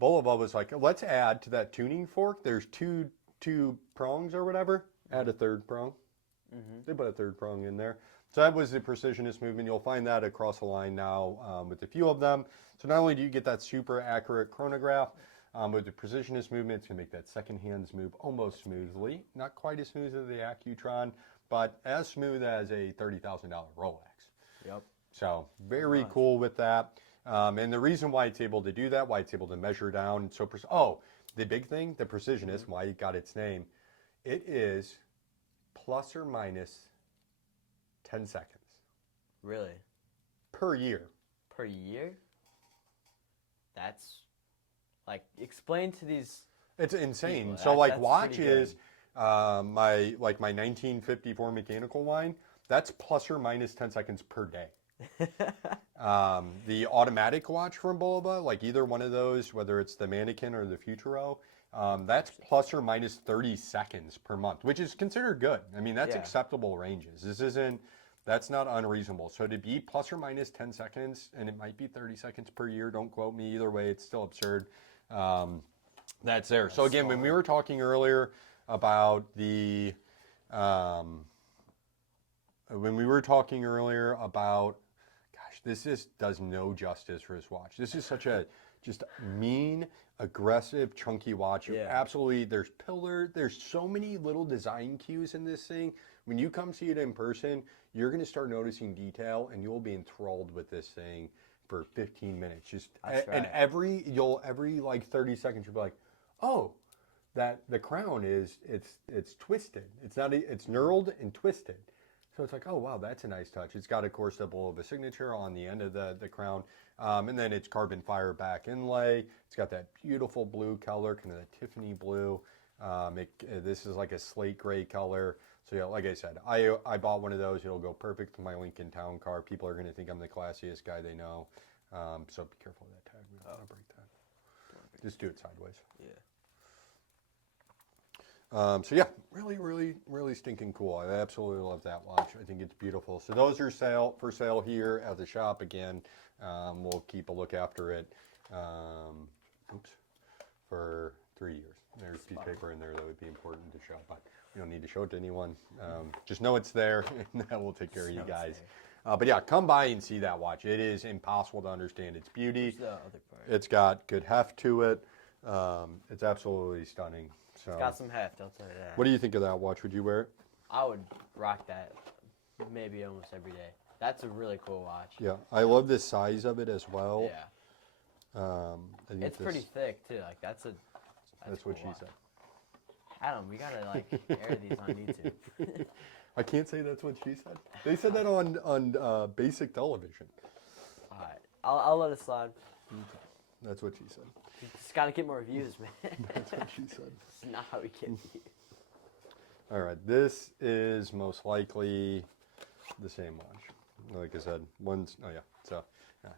Bulova was like, let's add to that tuning fork. There's two prongs or whatever. Add a third prong. They put a third prong in there. So that was the Percissionist movement. You'll find that across the line now with a few of them. So not only do you get that super accurate chronograph, with the Percissionist movement, it's going to make that second hands move almost smoothly. Not quite as smooth as the Accutron, but as smooth as a $30,000 Rolex. Yep. So very cool with that. And the reason why it's able to do that, why it's able to measure down so the big thing, the Percissionist, why it got its name, it is plus or minus 10 seconds. Really? Per year. Per year? That's, like, explain to these It's insane. people. So, like, That's watches, my 1954 mechanical line, that's plus or minus 10 seconds per day. The automatic watch from Bulova, like either one of those, whether it's the Mannequin or the Futuro, that's plus or minus 30 seconds per month, which is considered good. I mean, that's acceptable ranges. That's not unreasonable. So to be plus or minus 10 seconds, and it might be 30 seconds per year, don't quote me either way, it's still absurd. That's there. So again, when we were talking earlier about the, this just does no justice for this watch. This is such a just mean, aggressive, chunky watch. Absolutely, there's so many little design cues in this thing. When you come see it in person, you're going to start noticing detail, and you'll be enthralled with this thing for 15 minutes. And every like 30 seconds, you'll be like, oh, that the crown it's twisted. It's knurled and twisted. So it's like, oh, wow, that's a nice touch. It's got, of course, the Bulova signature on the end of the crown. And then it's carbon fiber back inlay. It's got that beautiful blue color, kind of that Tiffany blue. This is like a slate gray color. So, yeah, like I said, I bought one of those. It'll go perfect with my Lincoln Town Car. People are going to think I'm the classiest guy they know. So be careful of that tag. We don't want to break that. Just do it sideways. Yeah. So yeah, really, really, really stinking cool. I absolutely love that watch. I think it's beautiful. So those are for sale here at the shop again. We'll keep a look after it. For 3 years. There's a piece of paper in there that would be important to show, but we don't need to show it to anyone. Just know it's there, and that will take care of you guys. But yeah, come by and see that watch. It is impossible to understand its beauty. The other part? It's got good heft to it. It's absolutely stunning. So, it's got some heft, I'll tell you that. what do you think of that watch? Would you wear it? I would rock that maybe almost every day. That's a really cool watch. Yeah, I love the size of it as well. Yeah. I think It's pretty thick too. Like that's what cool she watch. said. Adam, we gotta like air these on YouTube. I can't say that's what she said. They said that on basic television. All right, I'll let it slide. That's what she said. Just gotta get more views, man. That's what she said. It's not how we get views. All right, this is most likely the same watch. Like I said, oh yeah, so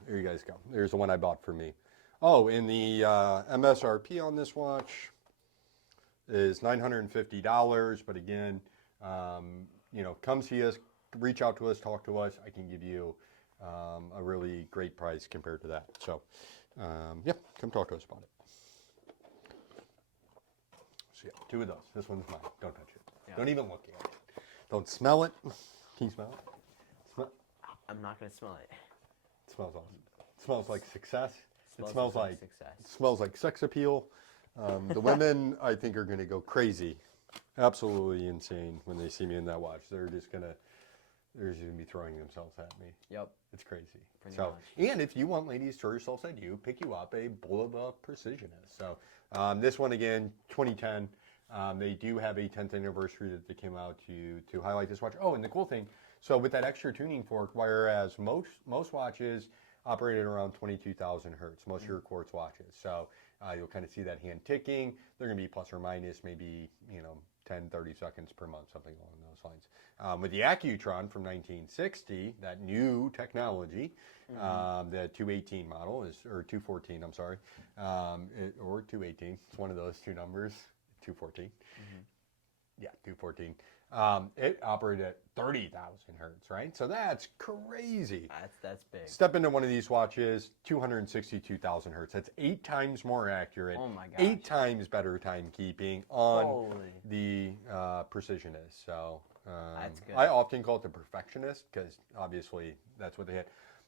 here you guys go. There's the one I bought for me. Oh, and the MSRP on this watch is $950, but again, come see us, reach out to us, talk to us. I can give you a really great price compared to that. So, yeah, come talk to us about it. So yeah, 2 of those. This one's mine. Don't touch it. Yeah. Don't even look at it. Don't smell it. Can you smell it? I'm not gonna smell it. It smells awesome. It smells like success. It Smells smells like success. It smells like sex appeal. The women, I think, are going to go crazy, absolutely insane when they see me in that watch. They're just gonna be throwing themselves at me. Yep. It's crazy. Pretty So, much. and if you want ladies to throw yourselves at you, pick you up a Bulova Percissionist. So, this one again, 2010. They do have a 10th anniversary that they came out to highlight this watch. Oh, and the cool thing, so with that extra tuning fork, whereas most watches operate at around 22,000 hertz, most of your quartz watches. So you'll kind of see that hand ticking. They're going to be plus or minus maybe 10, 30 seconds per month, something along those lines. With the Accutron from 1960, that new technology, the 218 model or 214, I'm sorry, or 218. It's one of those two numbers. 214. Yeah, 214. It operated at 30,000 hertz, right? So that's crazy. That's big. Step into one of these watches, 262,000 hertz. That's 8 times more accurate. Oh my gosh. 8 times better timekeeping on Holy. the Percissionist. So That's good. I often call it the Perfectionist because obviously that's what they had.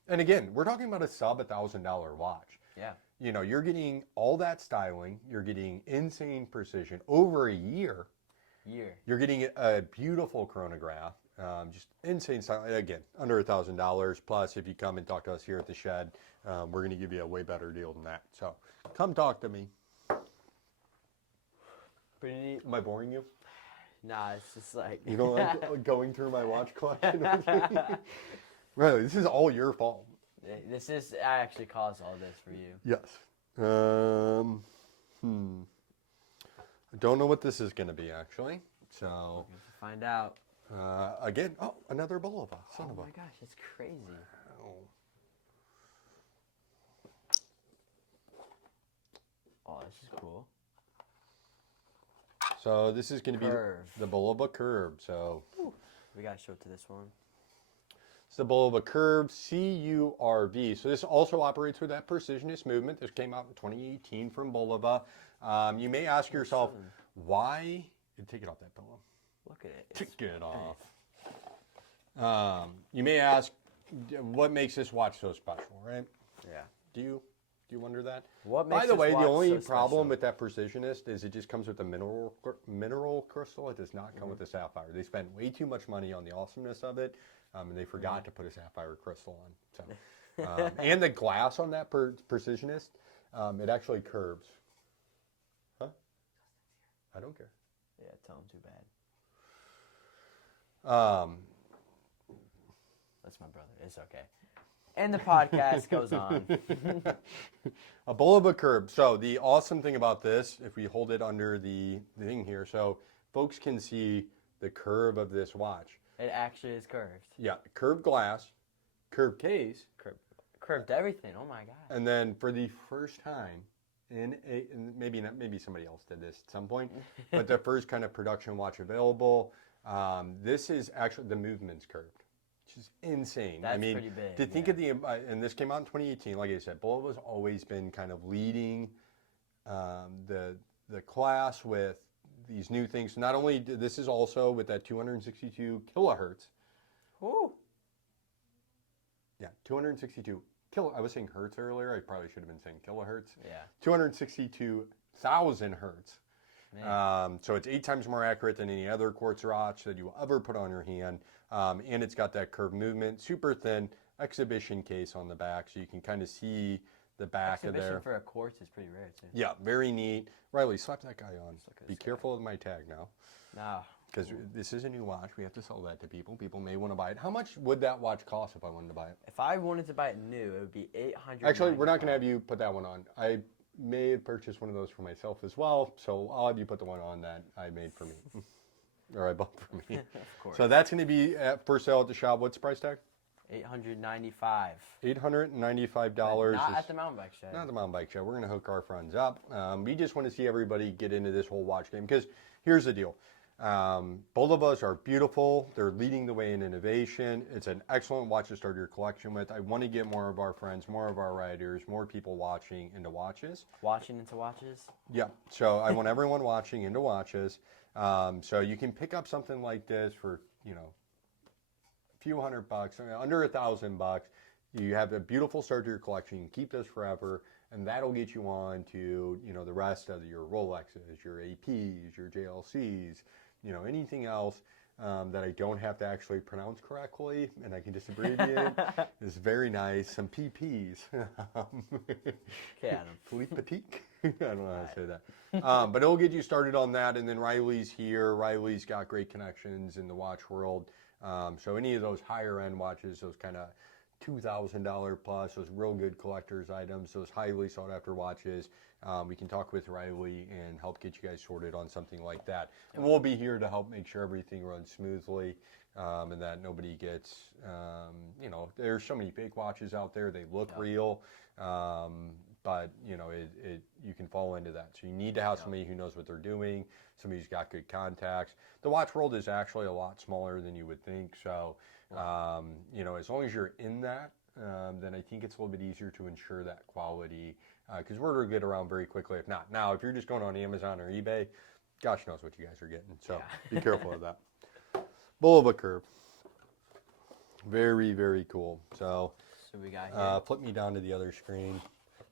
And again, we're talking about a sub $1,000 watch. Yeah. You're getting all that styling. You're getting insane precision over a year. You're getting a beautiful chronograph. Just insane style. Again, under $1,000. Plus, if you come and talk to us here at the shed, we're going to give you a way better deal than that. So come talk to me. Pretty neat. Am I boring you? Nah, it's just like You don't like going through my watch collection with me? Really, this is all your fault. I actually caused all this for you. Yes. I don't know what this is going to be, actually. So, We're gonna find out. again, another Bulova. Son of a. Oh my gosh, that's crazy. Oh, this is cool. So this is going to be Curv. the Bulova Curv. So We gotta show it to this one. it's the Bulova Curv CURV. So this also operates with that Percissionist movement. This came out in 2018 from Bulova. You may ask yourself, why? Take it off that pillow. Look at it. Take it off. You may ask, what makes this watch so special, right? Yeah. Do you wonder that? What By makes the this way, the watch only so problem special? with that Percissionist is it just comes with a mineral crystal. It does not come with a sapphire. They spent way too much money on the awesomeness of it, and they forgot to put a sapphire crystal on. So, and the glass on that Percissionist, it actually curves. Huh? I don't care. Yeah, tell him too bad. Um, That's my brother. It's okay. And the podcast goes on. A Bulova Curv. So the awesome thing about this, if we hold it under the thing here, so folks can see the curve of this watch. It actually is curved. Yeah, curved glass, curved case, Curved everything. Oh my god. and then for the first time and maybe somebody else did this at some point, but the first kind of production watch available. This is actually the movement's curved. Which is insane. That's I mean, pretty big, to think of the, and this came out in 2018, like I said, Bulova's always been kind of leading the class with these new things. Not only, this is also with that 262 kilohertz. Ooh. Yeah, 262 I was saying hertz earlier. I probably should have been saying kilohertz. Yeah. 262,000 hertz. Man. So it's 8 times more accurate than any other quartz watch that you will ever put on your hand. And it's got that curved movement, super thin exhibition case on the back, so you can kind of see the back of Exhibition there. for a quartz is pretty rare too. Yeah, very neat. Riley, slap that guy on. Look at Be this guy. careful of my tag now. No. Because this is a new watch. We have to sell that to people. People may want to buy it. How much would that watch cost if I wanted to buy it? If I wanted to buy it new, it would be $800. Actually, we're not going to have you put that one on. I may have purchased one of those for myself as well. So I'll have you put the one on that I made for me. Or I bought for me. Of course. So that's going to be for sale at the shop. What's the price tag? $895. $895. Not at the mountain bike shed. Not the mountain bike show. We're going to hook our friends up. We just want to see everybody get into this whole watch game because here's the deal. Bulovas are beautiful. They're leading the way in innovation. It's an excellent watch to start your collection with. I want to get more of our friends, more of our riders, more people watching into watches. Watching into watches? Yeah. So I want everyone watching into watches. So you can pick up something like this for, you know, a few $100, under $1,000. You have a beautiful start to your collection. You can keep this forever, and that'll get you on to, you know, the rest of your Rolexes, your APs, your JLCs, you know, anything else that I don't have to actually pronounce correctly, and I can just abbreviate. It's very nice. Some PPs. Okay, Adam. Philippe Petit. I don't know how to say that. But it'll get you started on that, and then Riley's here. Riley's got great connections in the watch world. So any of those higher end watches, those kind of $2,000 plus, those real good collector's items, those highly sought after watches, we can talk with Riley and help get you guys sorted on something like that. And we'll be here to help make sure everything runs smoothly and that nobody gets, you know, there's so many fake watches out there. They look real, but, you know, you can fall into that. So you need to have somebody who knows what they're doing, somebody who's got good contacts. The watch world is actually a lot smaller than you would think. So, you know, as long as you're in that, then I think it's a little bit easier to ensure that quality because word will get around very quickly. If not, now if you're just going on Amazon or eBay, gosh knows what you guys are getting. So be careful of that. Bulova Curv, very, very cool. So we got here. flip me down to the other screen.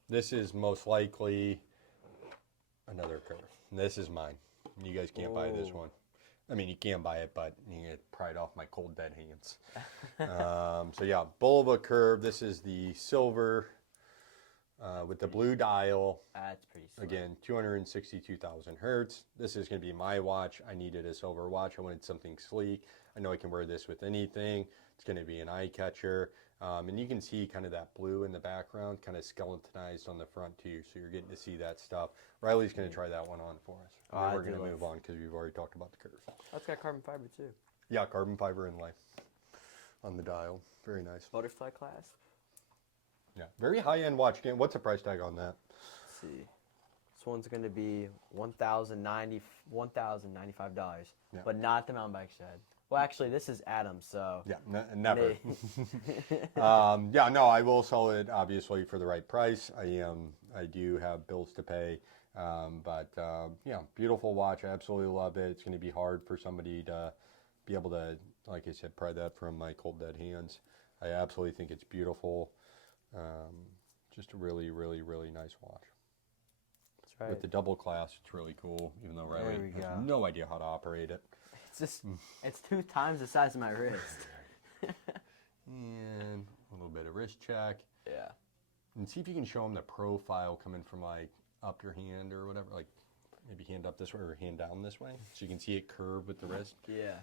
This is most likely another Curv. This is mine. You guys can't buy this one. I mean, you can buy it, but you get pried off my cold dead hands. So yeah, Bulova Curv. This is the silver with the blue dial. That's pretty slick. Again, 262,000 hertz. This is going to be my watch. I needed a silver watch. I wanted something sleek. I know I can wear this with anything. It's going to be an eye catcher. And you can see kind of that blue in the background, kind of skeletonized on the front too. So you're getting to see that stuff. Riley's going to try that one on for us. And then we're going to move on because we've already talked about the Curv. That's got carbon fiber too. Yeah, carbon fiber inlay on the dial. Very nice. Butterfly clasp. Yeah, very high-end watch. Again, what's the price tag on that? Let's see. This one's going to be $1,095, Yeah. but not the mountain bike shed. Well, actually, this is Adam's, so. Yeah, never. Yeah, no, I will sell it obviously for the right price. I do have bills to pay, but yeah, beautiful watch. I absolutely love it. It's going to be hard for somebody to be able to, like I said, pry that from my cold dead hands. I absolutely think it's beautiful. Just a really, really, really nice watch. That's right. With the double clasp, it's really cool. Even though Riley we has go. no idea how to operate it. It's just, it's 2 times the size of my wrist. And a little bit of wrist check. Yeah. And see if you can show them the profile coming from like up your hand or whatever, like maybe hand up this way or hand down this way. So you can see it curve with the wrist. Yeah.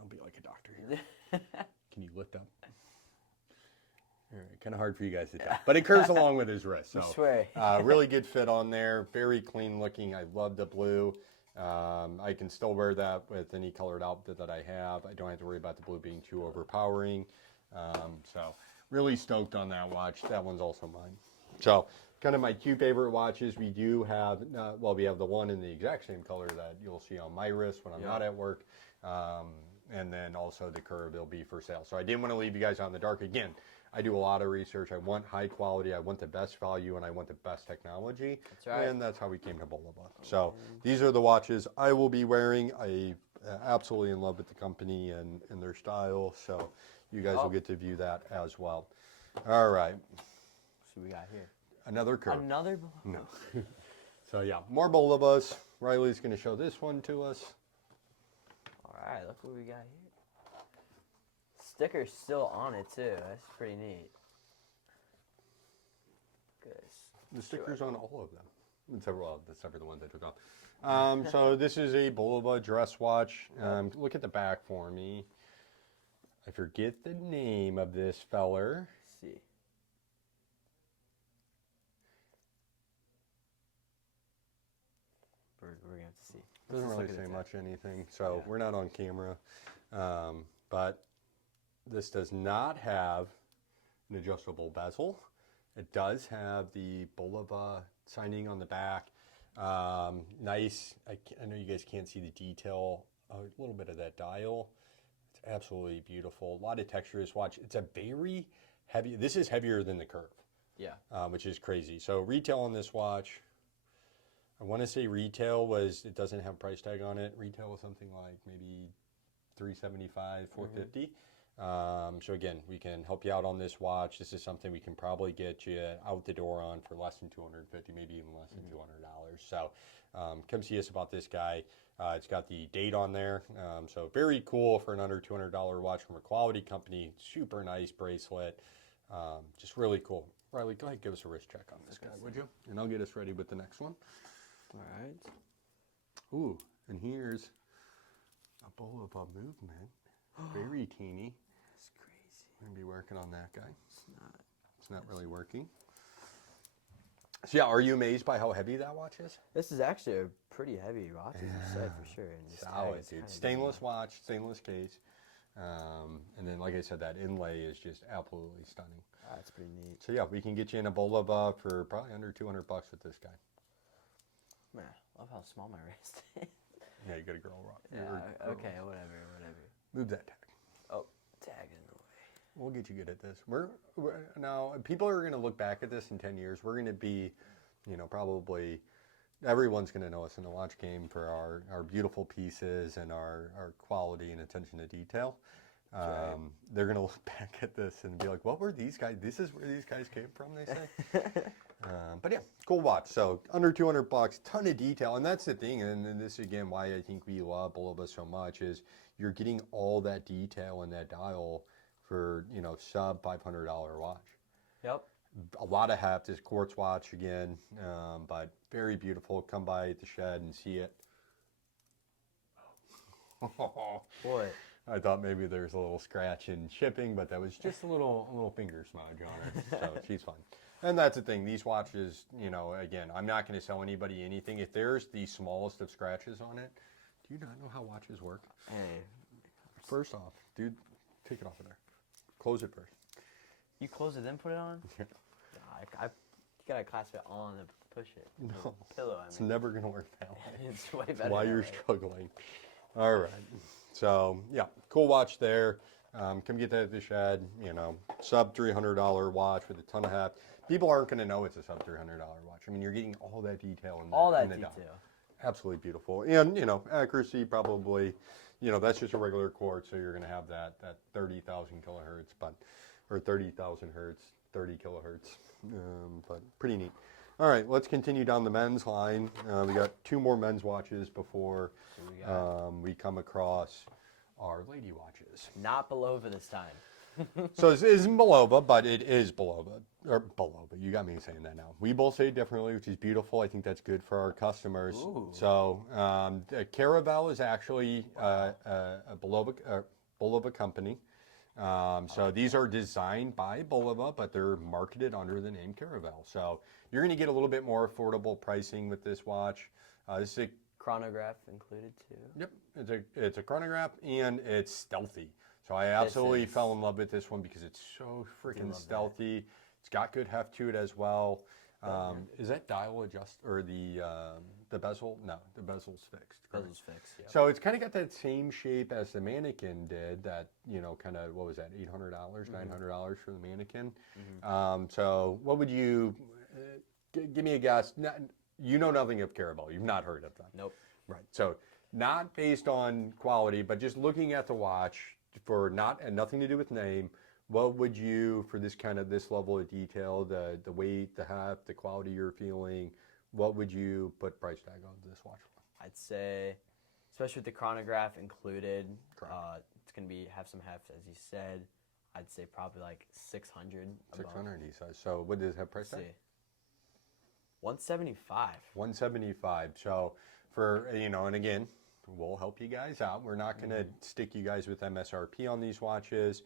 I'll be like a doctor here. Can you lift up? All right, kind of hard for you guys to tell. But it curves along with his wrist. So I swear. really good fit on there. Very clean looking. I love the blue. I can still wear that with any colored outfit that I have. I don't have to worry about the blue being too overpowering. So really stoked on that watch. That one's also mine. So kind of my 2 favorite watches. We do have, well, we have the one in the exact same color that you'll see on my wrist when I'm not at work. And then also the Curv will be for sale. So I didn't want to leave you guys out in the dark. Again, I do a lot of research. I want high quality. I want the best value, and I want the best technology. That's right. And that's how we came to Bulova. So these are the watches I will be wearing. I absolutely in love with the company and their style. So you guys will get to view that as well. All right. So we got here. Another Curv. Another Bulova. No. So yeah, more Bulovas. Riley's going to show this one to us. All right, look what we got here. Sticker's still on it too. That's pretty neat. Good. The stickers on all of them. Except for the ones I took off. So this is a Bulova dress watch. Look at the back for me. I forget the name of this feller. Let's see. We're going to have to see. Doesn't really say much anything, so we're not on camera. But this does not have an adjustable bezel. It does have the Bulova signing on the back. Nice. I know you guys can't see the detail. A little bit of that dial. It's absolutely beautiful. A lot of texture. This watch. It's a very heavy. This is heavier than the Curv. Yeah. Which is crazy. So retail on this watch, I want to say retail was, it doesn't have a price tag on it. Retail was something like maybe $375, $450. So again, we can help you out on this watch. This is something we can probably get you out the door on for less than $250, maybe even less than $200. So come see us about this guy. It's got the date on there. So very cool for an under $200 watch from a quality company. Super nice bracelet. Just really cool. Riley, go ahead, give us a wrist check on this guy, would you? And I'll get us ready with the next one. All right. Ooh, and here's a Bulova movement. Very teeny. That's crazy. I'm gonna be working on that guy. It's It's not really working. So yeah, are you amazed by how heavy that watch is? This is actually a pretty heavy watch, as you said, for sure. And this tag Solid, is dude. kinda Stainless watch, stainless case. And then, like I said, that inlay is just absolutely stunning. That's pretty neat. So yeah, we can get you in a Bulova for probably under $200 with this guy. Man, I love how small my wrist is. Yeah, you got a girl rock. Yeah, okay, whatever. Move that tag. Oh, tag in the way. We'll get you good at this. We're now, people are going to look back at this in 10 years. We're going to be, probably everyone's going to know us in the watch game for our beautiful pieces and our quality and attention to detail. Right. They're going to look back at this and be like, what were these guys? This is where these guys came from, they say. But yeah, cool watch. So under $200, ton of detail. And that's the thing. And this, again, why I think we love Bulova so much is you're getting all that detail in that dial for, sub $500 watch. Yep. A lot of heft, this quartz watch again, but very beautiful. Come by at the shed and see it. What? I thought maybe there's a little scratch in shipping, but that was just a little finger smudge on her. So she's fine. And that's the thing. These watches, again, I'm not going to sell anybody anything. If there's the smallest of scratches on it, do you not know how watches work? Hey. First off, dude, take it off of there. Close it first. You close it, then put it on? Yeah. You gotta clasp it on and push it. No. The pillow, It's never going to work that way. It's way better. That's why that you're way. struggling. All right. So, yeah, cool watch there. Come get that at the shed. Sub $300 watch with a ton of heft. People aren't going to know it's a sub $300 watch. I mean, you're getting all that detail in All that in the detail. dial. Absolutely beautiful. And, accuracy probably, that's just a regular quartz, so you're going to have that 30,000 kilohertz, or 30,000 hertz, 30 kilohertz, but pretty neat. All right, let's continue down the men's line. We got two more men's watches before we come across our lady watches. Not Bulova this time. So this isn't Bulova, but it is Bulova. Or Bulova, you got me saying that now. We both say it differently, which is beautiful. I think that's good for our customers. Ooh. So Caravelle is actually a Bulova company. So these are designed by Bulova, but they're marketed under the name Caravelle. So you're going to get a little bit more affordable pricing with this watch. This is a Chronograph included too. Yep, it's a chronograph and it's stealthy. So I absolutely fell in love with this one because it's so freaking stealthy. It's got good heft to it as well. Is that dial adjust or the bezel? No, the bezel's fixed. Bezel's fixed. Yep. So it's kind of got that same shape as the mannequin did. That kind of what was that? $800, $900 for the mannequin. So what would you give me a guess? You know nothing of Caravelle. You've not heard of them. Nope. Right. So not based on quality, but just looking at the watch for nothing to do with name. What would you, for this level of detail, the weight, the heft, the quality you're feeling, what would you put price tag on this watch for? I'd say, especially with the chronograph included, it's gonna have some heft, as you said. I'd say probably like 600. 600, he says. So what does it have price tag? $175. 175. So for, you know, and again, we'll help you guys out. We're not going to stick you guys with MSRP on these watches.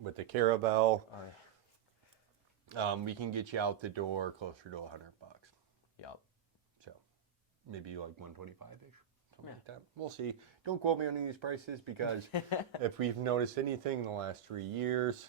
With the Caravelle, we can get you out the door closer to $100. Yup. So maybe like 125-ish, something like that. We'll see. Don't quote me on any of these prices because if we've noticed anything in the last 3 years,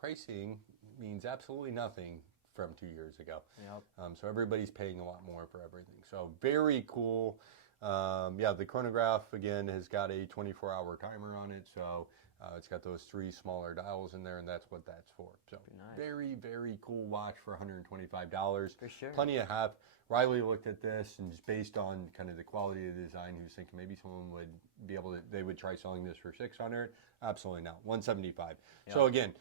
pricing means absolutely nothing from 2 years ago. Yep. So everybody's paying a lot more for everything. So very cool. Yeah, the chronograph, again, has got a 24-hour timer on it. So it's got those 3 smaller dials in there, and that's what that's for. So nice. very, very cool watch for $125. For sure. Plenty of half. Riley looked at this, and just based on kind of the quality of the design, he was thinking maybe someone would be able to, they would try selling this for $600. Absolutely not. $175. Yep. So again,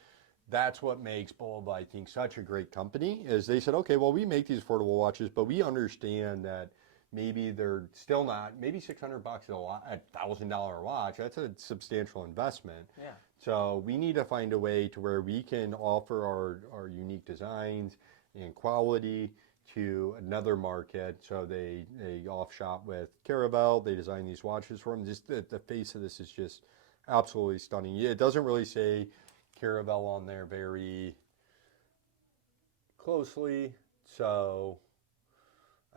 that's what makes Bulova, I think, such a great company, is they said, okay, well, we make these affordable watches, but we understand that maybe they're still not, maybe $600 is a lot, $1,000 watch, that's a substantial investment. Yeah. So we need to find a way to where we can offer our unique designs and quality to another market. So they off-shop with Caravelle, they design these watches for them. Just the face of this is just absolutely stunning. It doesn't really say Caravelle on there very closely, so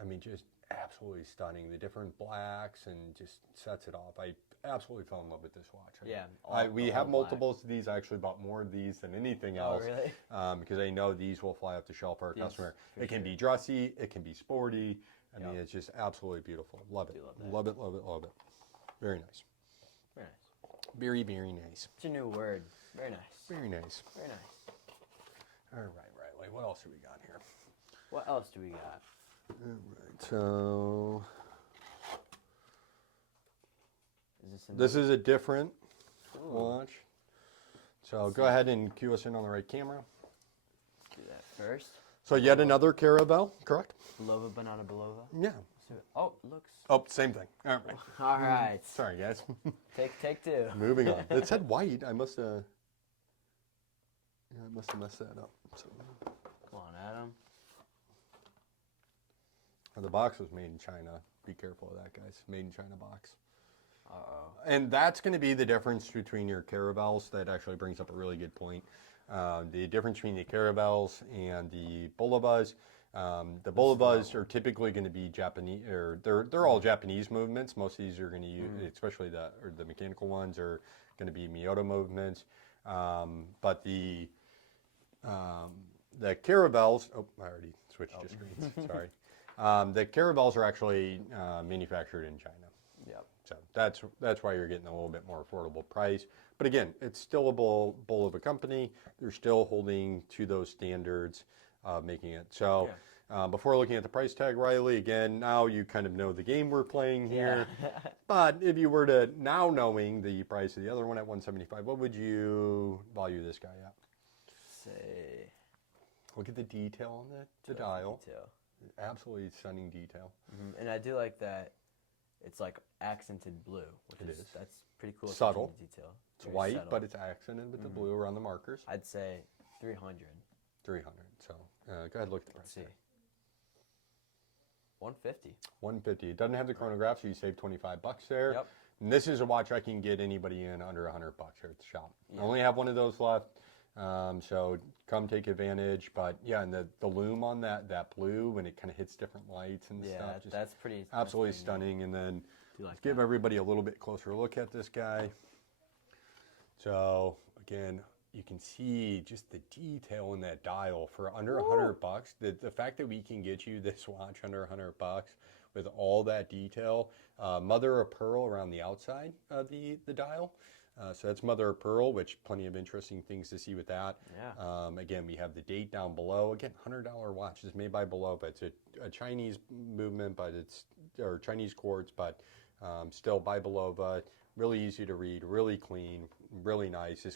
I mean, just absolutely stunning. The different blacks and just sets it off. I absolutely fell in love with this watch. Yeah. We have multiples of these. I actually bought more of these than anything else. Oh, really? Because I know these will fly off the shelf for our Yes, customer. for It can sure. be dressy. It can be sporty. I mean, Yep. it's just absolutely beautiful. Love it. Do love that. Love it, love it, love it. Very nice. Very nice. Very, very nice. It's a new word. Very nice. Very nice. Very nice. All right, Riley. What else do we got here? What else do we got? All right, so this is a different watch. So go ahead and cue us in on the right camera. Do that first. So yet another Caravelle, correct? Bulova, banana Bulova. Yeah. Oh, looks. Oh, same thing. All right. All right. Sorry, guys. Take 2. Moving on. It said white. I must have. Yeah, I must have messed that up. So. Come on, Adam. The box was made in China. Be careful of that, guys. Made in China box. Uh-oh. And that's going to be the difference between your Caravelles. That actually brings up a really good point. The difference between the Caravelles and the Bulovas. The Bulovas are typically going to be Japanese, or they're all Japanese movements. Most of these are going to use, especially the mechanical ones, are going to be Miyota movements. But the Caravelles. Oh, I already switched to screens. Sorry. The Caravelles are actually manufactured in China. Yep. So that's why you're getting a little bit more affordable price. But again, it's still a Bulova company. They're still holding to those standards of making it. So before looking at the price tag, Riley, again, now you kind of know the game we're playing here. Yeah. But if you were to, now knowing the price of the other one at $175, what would you value this guy at? Say. Look at the detail on the dial. Detail. Absolutely stunning detail. And I do like that it's like accented blue. Which It is. That's pretty cool. Subtle. Detail. It's Very white, subtle. but it's accented with the blue around the markers. I'd say 300. 300. So go ahead, look at the price. Let's see. tag. 150. 150. It doesn't have the chronograph, so you save $25 there. Yep. And this is a watch I can get anybody in under $100 here at the shop. Yeah. I only have one of those left, so come take advantage. But yeah, and the lume on that blue, when it kind of hits different lights and Yeah, stuff, just that's pretty. absolutely that's pretty neat. stunning. And then Do like let's give that. everybody a little bit closer look at this guy. So again, you can see just the detail in that dial for under $100. The fact that we can get you this watch under $100 with all that detail, mother of pearl around the outside of the dial. So that's mother of pearl, which plenty of interesting things to see with that. Yeah. Again, we have the date down below. Again, $100 watch is made by Bulova. It's a Chinese movement, but or Chinese quartz, but still by Bulova. Really easy to read, really clean, really nice.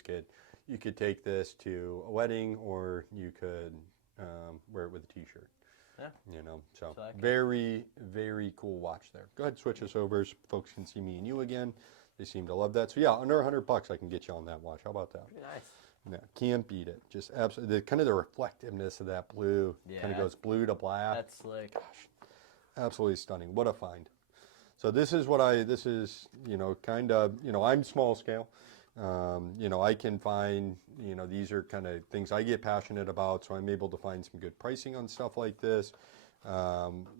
You could take this to a wedding, or you could wear it with a t-shirt. Yeah. You know, so like it. very, very cool watch there. Go ahead, switch us over so folks can see me and you again. They seem to love that. So yeah, under $100 I can get you on that watch. How about that? Pretty nice. Yeah, can't beat it. Just absolutely, kind of the reflectiveness of that blue. Yeah. Kind of goes blue to black. That's slick. Absolutely stunning. What a find. So this is, kind of, I'm small scale. I can find, these are kind of things I get passionate about, so I'm able to find some good pricing on stuff like this.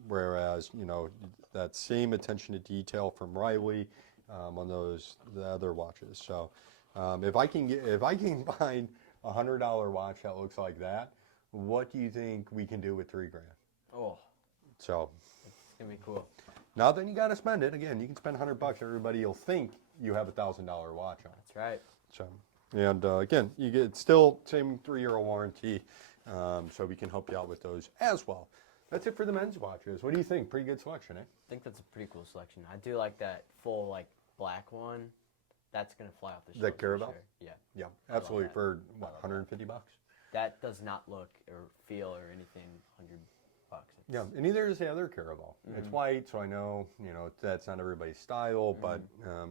Whereas, that same attention to detail from Riley on the other watches. So if I can find a $100 watch that looks like that, what do you think we can do with $3,000? Oh, So it's gonna be cool. not that you got to spend it. Again, you can spend $100. Everybody will think you have a $1,000 watch on. That's right. So, and again, you get still same 3-year warranty. So we can help you out with those as well. That's it for the men's watches. What do you think? Pretty good selection, eh? I think that's a pretty cool selection. I do like that full like black one. That's gonna fly off the shelf. The Caravelle? For sure. Yeah. Yeah, absolutely. that. For what, $150? That does not look or feel or anything $100. Yeah, and neither is the other Caravelle. It's white, so I know, that's not everybody's style, but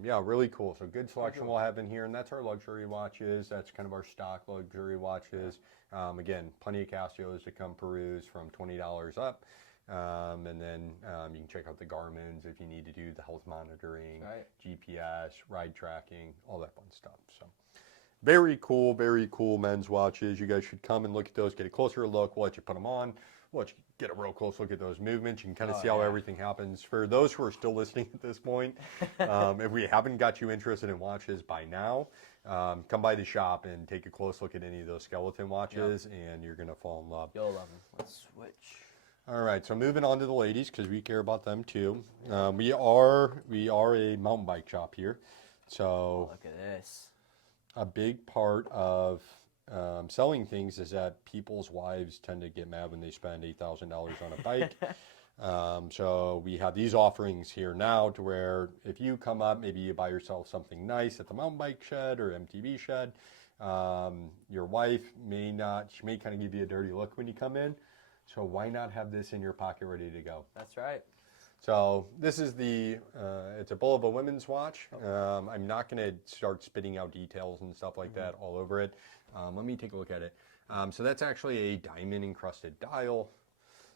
yeah, really cool. So good selection we'll have in here, and that's our luxury watches. That's kind of our stock luxury watches. Again, plenty of Casios to come peruse from $20 up. And then you can check out the Garmin's if you need to do the health monitoring, GPS, ride tracking, all that fun stuff. So very cool men's watches. You guys should come and look at those, get a closer look. We'll let you put them on. We'll let you get a real close look at those movements. You can kind of see how everything happens. For those who are still listening at this point, if we haven't got you interested in watches by now, come by the shop and take a close look at any of those skeleton watches, and you're going to fall in love. You'll love them. Let's switch. All right, so moving on to the ladies, because we care about them too. We are a mountain bike shop here. So Look at this. a big part of selling things is that people's wives tend to get mad when they spend $8,000 on a bike. So we have these offerings here now to where if you come up, maybe you buy yourself something nice at the mountain bike shed or MTB shed. Your wife may kind of give you a dirty look when you come in. So why not have this in your pocket ready to go? That's right. So this is it's a Bulova women's watch. I'm not going to start spitting out details and stuff like that all over it. Let me take a look at it. So that's actually a diamond encrusted dial.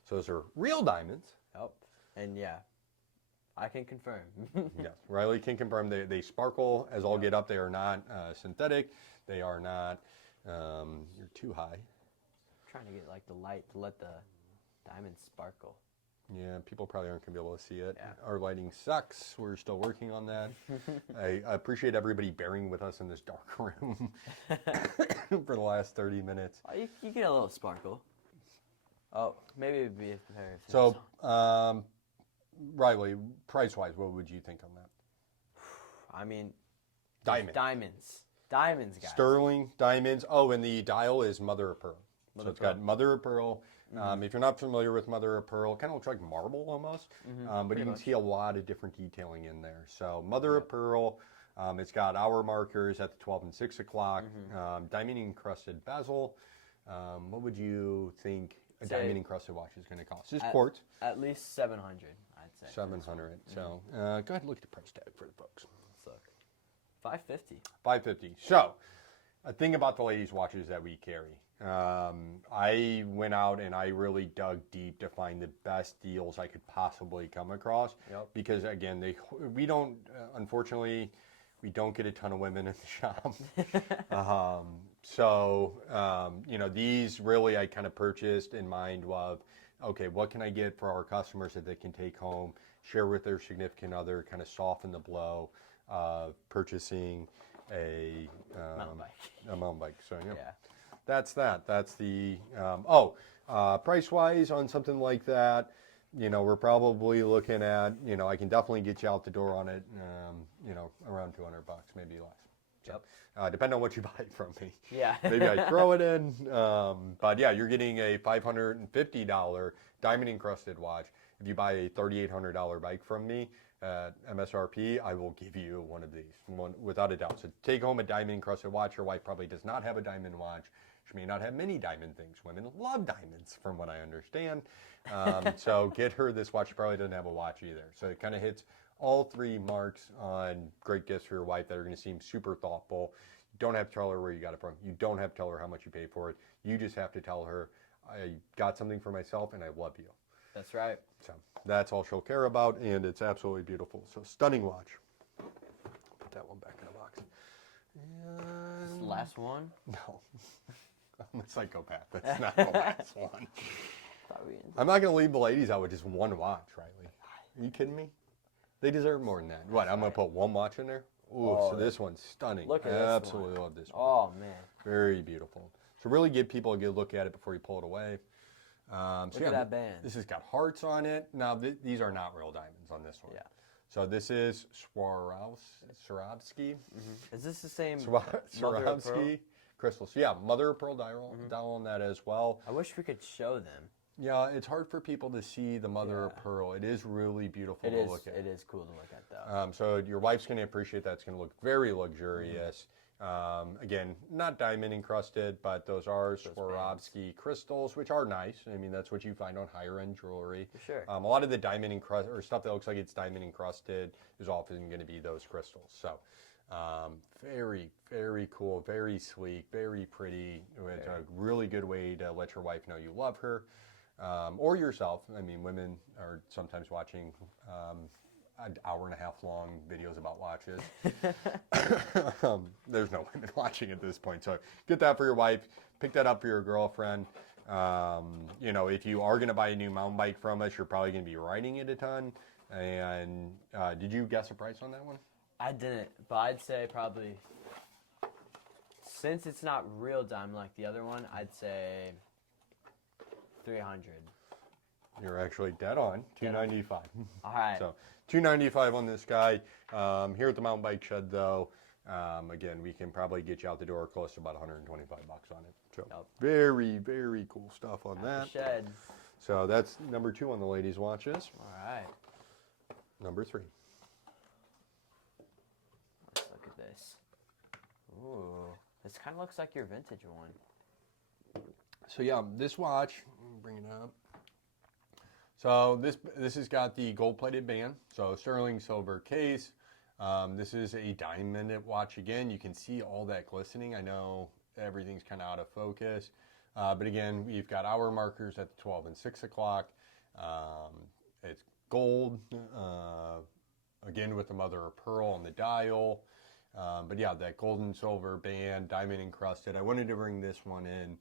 So those are real diamonds. Yep. And yeah, I can confirm. Yes, Riley can confirm they sparkle as all get up. They are not synthetic. They are not, you're too high. Trying to get like the light to let the diamonds sparkle. Yeah, people probably aren't going to be able to see it. Yeah. Our lighting sucks. We're still working on that. I appreciate everybody bearing with us in this dark room for the last 30 minutes. Oh, you get a little sparkle. Oh, maybe it'd be better if So, Riley, price-wise, what would you think on that? I mean, Diamond. Diamonds, guys. Sterling, diamonds. Oh, and the dial is mother of pearl. So it's got mother of pearl. If you're not familiar with mother of pearl, kind of looks like marble almost, but you can see a lot of different detailing in there. So mother of pearl, it's got hour markers at the 12 and 6 o'clock, diamond encrusted bezel. What would you think a diamond encrusted watch is going to cost? Just quartz. At least 700, I'd say. 700. So go ahead and look at the price tag for the folks. Let's look. 550. 550. So a thing about the ladies' watches that we carry. I went out and I really dug deep to find the best deals I could possibly come across. Yep. Because again, we don't, unfortunately, we don't get a ton of women in the shop. These really I kind of purchased in mind of, okay, what can I get for our customers that they can take home, share with their significant other, kind of soften the blow of purchasing a mountain bike. So yeah. That's that. That's the, price-wise on something like that, we're probably looking at, I can definitely get you out the door on it, around $200, maybe less. So, depending on what you buy from me. Yeah. Maybe I throw it in. But yeah, you're getting a $550 diamond encrusted watch. If you buy a $3,800 bike from me at MSRP, I will give you one of these, without a doubt. So take home a diamond encrusted watch. Your wife probably does not have a diamond watch. She may not have many diamond things. Women love diamonds, from what I understand. So get her this watch. She probably doesn't have a watch either. So it kind of hits all 3 marks on great gifts for your wife that are going to seem super thoughtful. You don't have to tell her where you got it from. You don't have to tell her how much you paid for it. You just have to tell her, I got something for myself and I love you. That's right. So that's all she'll care about, and it's absolutely beautiful. So stunning watch. Put that one back in the box. This is the last one? No. I'm a psychopath. That's not the last one. Thought we I'm not going to leave the ladies out with just one watch, Riley. Are you kidding me? They deserve more than that. What, I'm going to put one watch in there? Ooh, so this one's stunning. Look at this Absolutely one. love this one. Oh, man. Very beautiful. So really give people a good look at it before you pull it away. Look at that band. This has got hearts on it. Now, these are not real diamonds on this one. Yeah. So this is Swarovski. Is this the same mother of pearl? Swarovski crystals. So yeah, mother of pearl dial on that as well. I wish we could show them. Yeah, it's hard for people to see the mother of pearl. It is really beautiful to look at. It is cool to look at, though. So your wife's going to appreciate that. It's going to look very luxurious. Again, not diamond encrusted, but those are Swarovski crystals, which are nice. I mean, that's what you find on higher end jewelry. For sure. A lot of the diamond encrusted or stuff that looks like it's diamond encrusted is often going to be those crystals. So, very, very cool, very sleek, very pretty. It's a really good way to let your wife know you love her, or yourself. I mean, women are sometimes watching an hour and a half long videos about watches. There's no women watching at this point. So get that for your wife. Pick that up for your girlfriend. You know, if you are going to buy a new mountain bike from us, you're probably going to be riding it a ton. And did you guess a price on that one? I didn't, but I'd say probably, since it's not real diamond like the other one, I'd say 300. You're actually dead on. $295. All right. So $295 on this guy. Here at the mountain bike shed, though, again, we can probably get you out the door close to about 125 bucks on it. So very, very cool stuff on that. Shed. So that's number 2 on the ladies' watches. All right. Number 3. Let's look at this. Ooh, this kind of looks like your vintage one. So yeah, this watch, bring it up. So this has got the gold-plated band, so sterling silver case. This is a diamond watch again. You can see all that glistening. I know everything's kind of out of focus, but again, we've got hour markers at the 12 and 6 o'clock. It's gold, again with the mother of pearl on the dial. But yeah, that gold and silver band, diamond encrusted. I wanted to bring this one in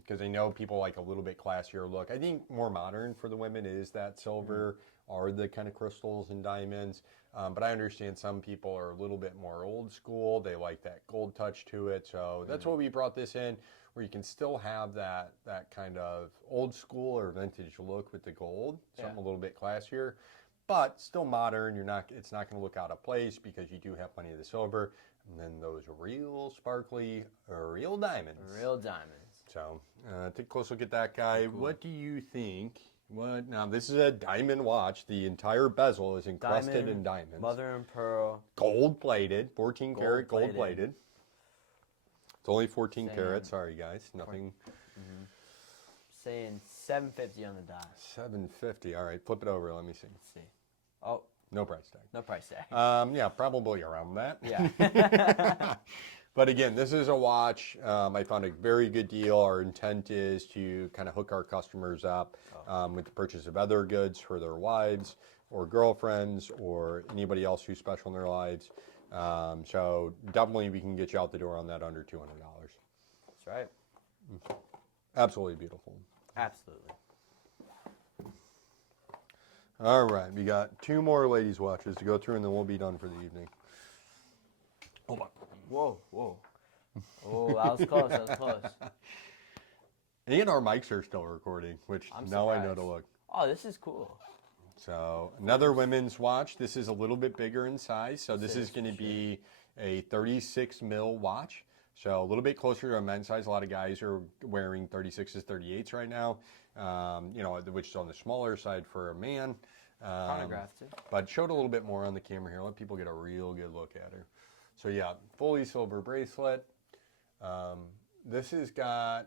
because I know people like a little bit classier look. I think more modern for the women is that silver or the kind of crystals and diamonds. But I understand some people are a little bit more old school. They like that gold touch to it. So that's why we brought this in, where you can still have that kind of old school or vintage look with the gold, something a little bit classier, but still modern. It's not going to look out of place because you do have plenty of the silver, and then those real sparkly, real diamonds. Real diamonds. So take a close look at that guy. Cool. What do you think? Now this is a diamond watch. The entire bezel is encrusted in diamonds. Mother and pearl. Gold plated, 14 karat gold plated. It's only 14 karat. Sorry guys, nothing. Saying $750 on the dot. $750. All right, flip it over. Let me see. Let's see. Oh. No price tag. No price tag. Yeah, probably around that. Yeah. But again, this is a watch. I found a very good deal. Our intent is to kind of hook our customers up with the purchase of other goods for their wives or girlfriends or anybody else who's special in their lives. So definitely we can get you out the door on that under $200. That's right. Absolutely beautiful. Absolutely. All right, we got 2 more ladies' watches to go through, and then we'll be done for the evening. Hold on. Whoa, whoa. Oh, that was close. That was close. And our mics are still recording, which now I know to look. Oh, this is cool. So another women's watch. This is a little bit bigger in size. So this is going to be a 36 mil watch. So a little bit closer to a men's size. A lot of guys are wearing 36s, 38s right now, you know, which is on the smaller side for a man. Chronograph too. But showed a little bit more on the camera here. Let people get a real good look at her. So yeah, fully silver bracelet. This has got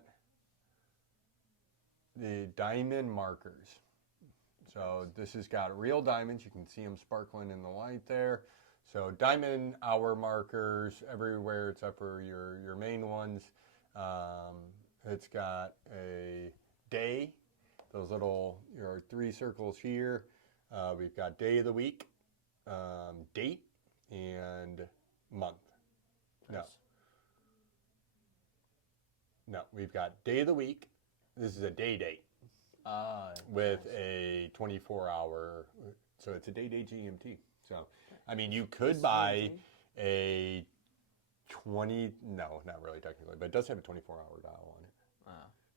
the diamond markers. So this has got real diamonds. You can see them sparkling in the light there. So diamond hour markers everywhere except for your main ones. It's got a day, those little your 3 circles here. We've got day of the week, date, and month. Nice. No, we've got day of the week. This is a day date with nice. a 24-hour, so it's a day GMT. So, I mean, you could buy a 20, no, not really technically, but it does have a 24-hour dial on it. Oh.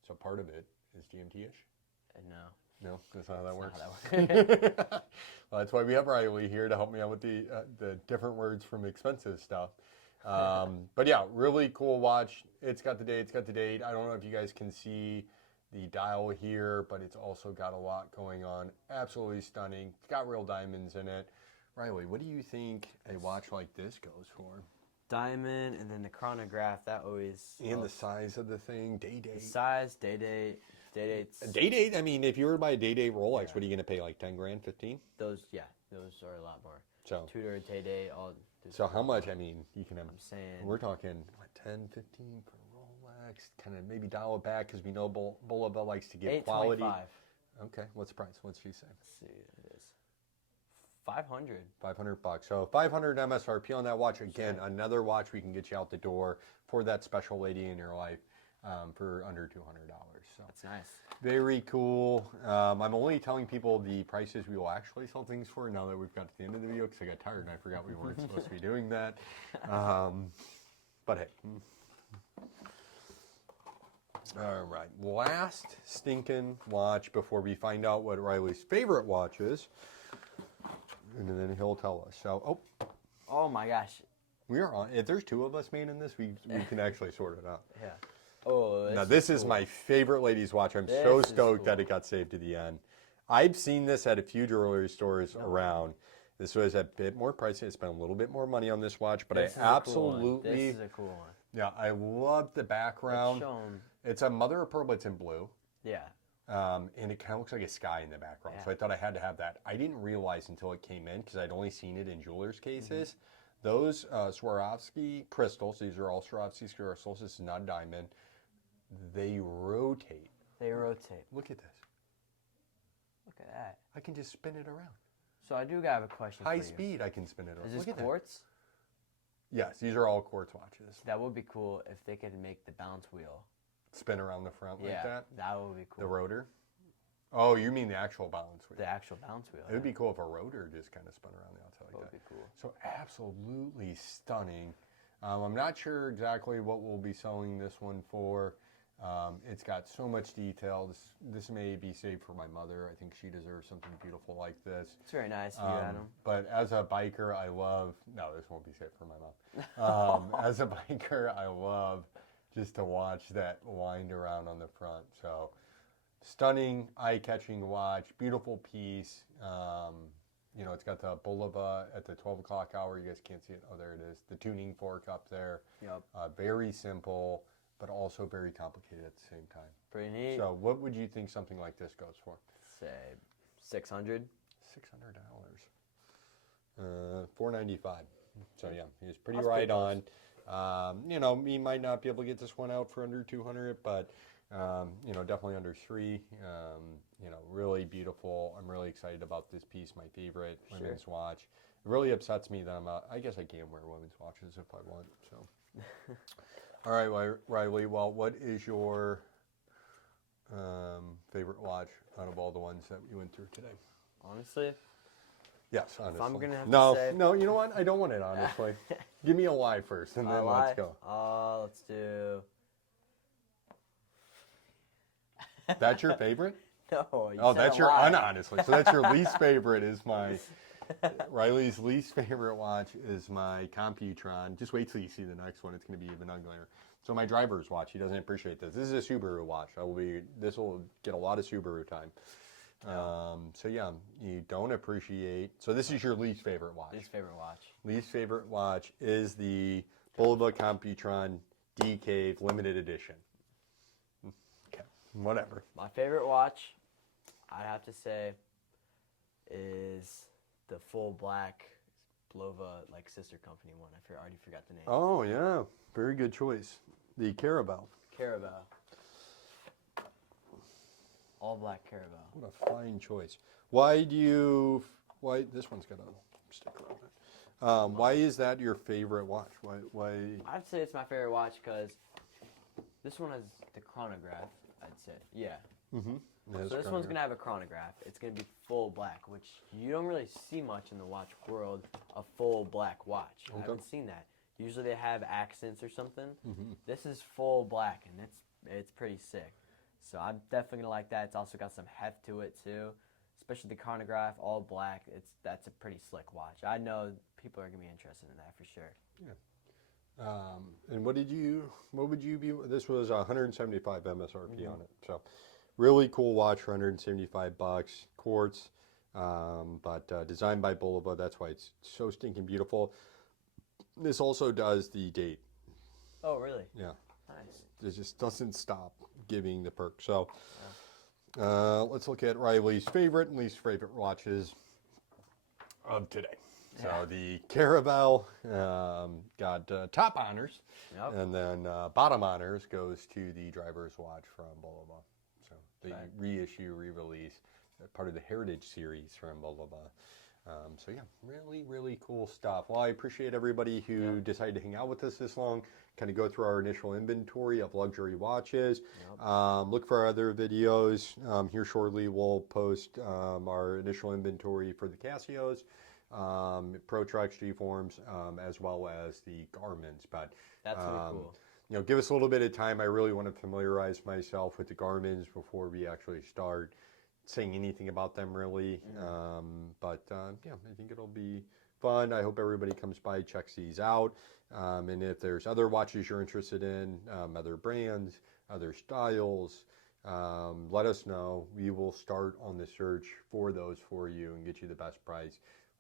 So part of it is GMT-ish. No. No, that's not how that works. Not how that works. Well, that's why we have Riley here to help me out with the different words from expensive stuff. But yeah, really cool watch. It's got the date. It's got the date. I don't know if you guys can see the dial here, but it's also got a lot going on. Absolutely stunning. It's got real diamonds in it. Riley, what do you think a watch like this goes for? Diamond, and then the chronograph, that always... And the size of the thing, day date. The size, day dates. Day date, I mean, if you were to buy a day date Rolex, what are you going to pay, like 10 grand, 15? Those are a lot more. So, Tudor, day, all... So how much, I mean, you can have... I'm saying... We're talking, what, 10, 15 for Rolex? Kind of maybe dial it back because we know Bulova likes to give quality. $825. Okay, what's the price? What's she say? Let's see, it is 500. $500. So 500 MSRP on that watch. Again, another watch we can get you out the door for that special lady in your life for under $200. So That's nice. very cool. I'm only telling people the prices we will actually sell things for now that we've got to the end of the video because I got tired and I forgot we weren't supposed to be doing that. But hey. All right, last stinking watch before we find out what Riley's favorite watch is. And then he'll tell us. So, Oh my gosh. we are on. If there's 2 of us made in this, we can actually sort it out. Yeah. Oh, Now, this is cool. my favorite ladies' watch. I'm This so is stoked that cool. it got saved to the end. I've seen this at a few jewelry stores around. This was a bit more pricey. I spent a little bit more money on this watch, but This is I a cool one. absolutely, This is a cool one. yeah, I love the background. Let's show 'em. It's a mother of pearl, but it's in blue. Yeah. And it kind of looks like a sky in the background. Yeah. So I thought I had to have that. I didn't realize until it came in, because I'd only seen it in jewelers' cases. Those Swarovski crystals, these are all Swarovski crystals. This is not a diamond. They rotate. They rotate. Look at this. Look at that. I can just spin it around. So I do have a question High for you. speed, I can spin it around. Is Look this at that. quartz? Yes, these are all quartz watches. That would be cool if they could make the bounce wheel. Spin around the front like that. That would be cool. The rotor. Oh, you mean the actual balance wheel? The actual bounce wheel. It would be cool if a rotor just kind of spun around the outside That like would that. be cool. So absolutely stunning. I'm not sure exactly what we'll be selling this one for. It's got so much detail. This may be saved for my mother. I think she deserves something beautiful like this. It's very nice of you, Adam. But as a biker, I love... No, this won't be saved for my mom. As a biker, I love just to watch that wind around on the front. So stunning, eye-catching watch, beautiful piece. You know, it's got the Bulova at the 12 o'clock hour. You guys can't see it. Oh, there it is. The tuning fork up there. Yep. Very simple, but also very complicated at the same time. Pretty neat. So what would you think something like this goes for? Say 600. $600. $495. So yeah, he's pretty That's right pretty close. on. You know, we might not be able to get this one out for under 200, but you know, definitely under 3. You know, really beautiful. I'm really excited about this piece. My favorite women's watch. It really upsets me that I guess I can wear women's watches if I want. So, all right, Riley. Well, what is your favorite watch out of all the ones that we went through today? Honestly, Yes, honestly. I'm gonna have to no, say- no. You know what? I don't want it honestly. Give me a lie first, and then let's go. Let's do. That's your favorite? No. You Oh, said that's a your lie. honestly. So that's your least favorite. Is my Riley's least favorite watch is my Accutron. Just wait till you see the next one. It's going to be even uglier. So my driver's watch. He doesn't appreciate this. This is a Subaru watch. This will get a lot of Subaru time. So yeah, you don't appreciate. So this is your least favorite watch. Least favorite watch. Least favorite watch is the Bulova Accutron D-Cave limited edition. Okay, whatever. My favorite watch, I'd have to say, is the full black Bulova like sister company one. I already forgot the name. Oh yeah, very good choice. The Caravelle. Caravelle. All black Caravelle. What a fine choice. Why this one's got a sticker on it. Why is that your favorite watch? Why? I'd say it's my favorite watch because this one has the chronograph. I'd say, yeah. Mm-hmm. So this one's gonna have a chronograph. It's gonna be full black, which you don't really see much in the watch world. A full black watch. I haven't seen that. Usually they have accents or something. Mm-hmm. This is full black, and it's pretty sick. So I'm definitely gonna like that. It's also got some heft to it too, especially the chronograph, all black. That's a pretty slick watch. I know people are gonna be interested in that for sure. Yeah. And what would you be? This was 175 MSRP on it. So really cool watch for 175 bucks. Quartz, but designed by Bulova. That's why it's so stinking beautiful. This also does the date. Oh, really? Yeah. Nice. It just doesn't stop giving the perk. So let's look at Riley's favorite and least favorite watches of today. So the Caravelle got top honors, and then bottom honors goes to the driver's watch from Bulova. So they reissue, re-release, part of the Heritage series from Bulova. So yeah, really, really cool stuff. Well, I appreciate everybody who decided to hang out with us this long, kind of go through our initial inventory of luxury watches. Look for our other videos. Here shortly we'll post our initial inventory for the Casios, Pro Trucks, G-Forms, as well as the Garmins. But that's really cool. You know, give us a little bit of time. I really want to familiarize myself with the Garmins before we actually start saying anything about them really. But yeah, I think it'll be fun. I hope everybody comes by, checks these out. And if there's other watches you're interested in, other brands, other styles, let us know. We will start on the search for those for you and get you the best price.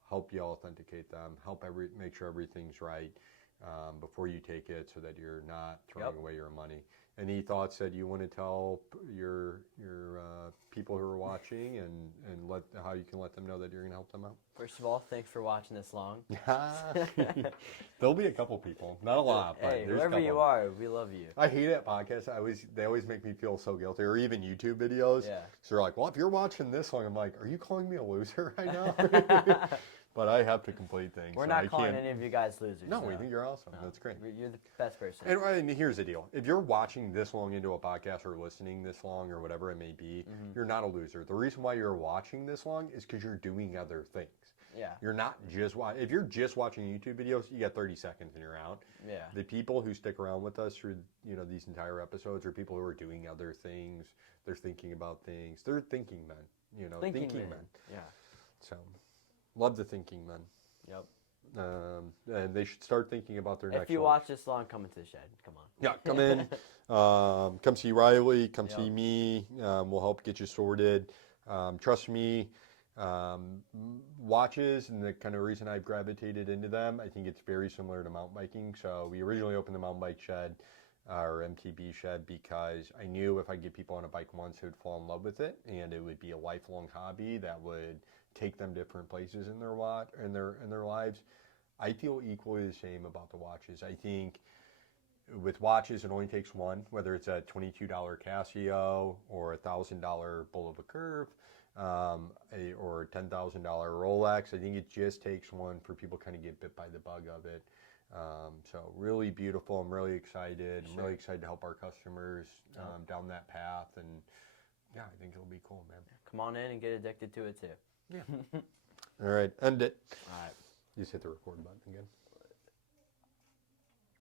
Help you authenticate them. Help make sure everything's right before you take it, so that you're not throwing away your money. Any thoughts that you want to tell your people who are watching, and how you can let them know that you're going to help them out? First of all, thanks for watching this long. There'll be a couple people, not a lot. But Hey, there's whoever you are, we love you. I hate it, podcasts. They always make me feel so guilty, or even YouTube videos. Yeah. So they're like, well, if you're watching this long, I'm like, are you calling me a loser right now? But I have to complete things. We're not calling any of you guys losers. No, we think you're awesome. That's great. You're the best person. And here's the deal. If you're watching this long into a podcast, or listening this long, or whatever it may be, you're not a loser. The reason why you're watching this long is because you're doing other things. Yeah. You're not just watching. If you're just watching YouTube videos, you got 30 seconds and you're out. Yeah. The people who stick around with us through these entire episodes are people who are doing other things. They're thinking about things. They're thinking men. Thinking men. Yeah. So, love the thinking men. Yep. And they should start thinking about their next. If you watch this long, come into the shed. Come on. Yeah, come in. Come see Riley. Come see me. We'll help get you sorted. Trust me. Watches, and the kind of reason I've gravitated into them, I think it's very similar to mountain biking. So we originally opened the mountain bike shed, or MTB shed, because I knew if I get people on a bike once, they would fall in love with it, and it would be a lifelong hobby that would take them different places in their lives. I feel equally the same about the watches. I think with watches, it only takes one, whether it's a $22 Casio or a $1,000 Bulova Curv, or a $10,000 Rolex. I think it just takes one for people kind of get bit by the bug of it. So really beautiful. I'm really excited. I'm really excited to help our customers down that path. And yeah, I think it'll be cool, man. Come on in and get addicted to it too. Yeah. All right, end it. All right. Just hit the record button again.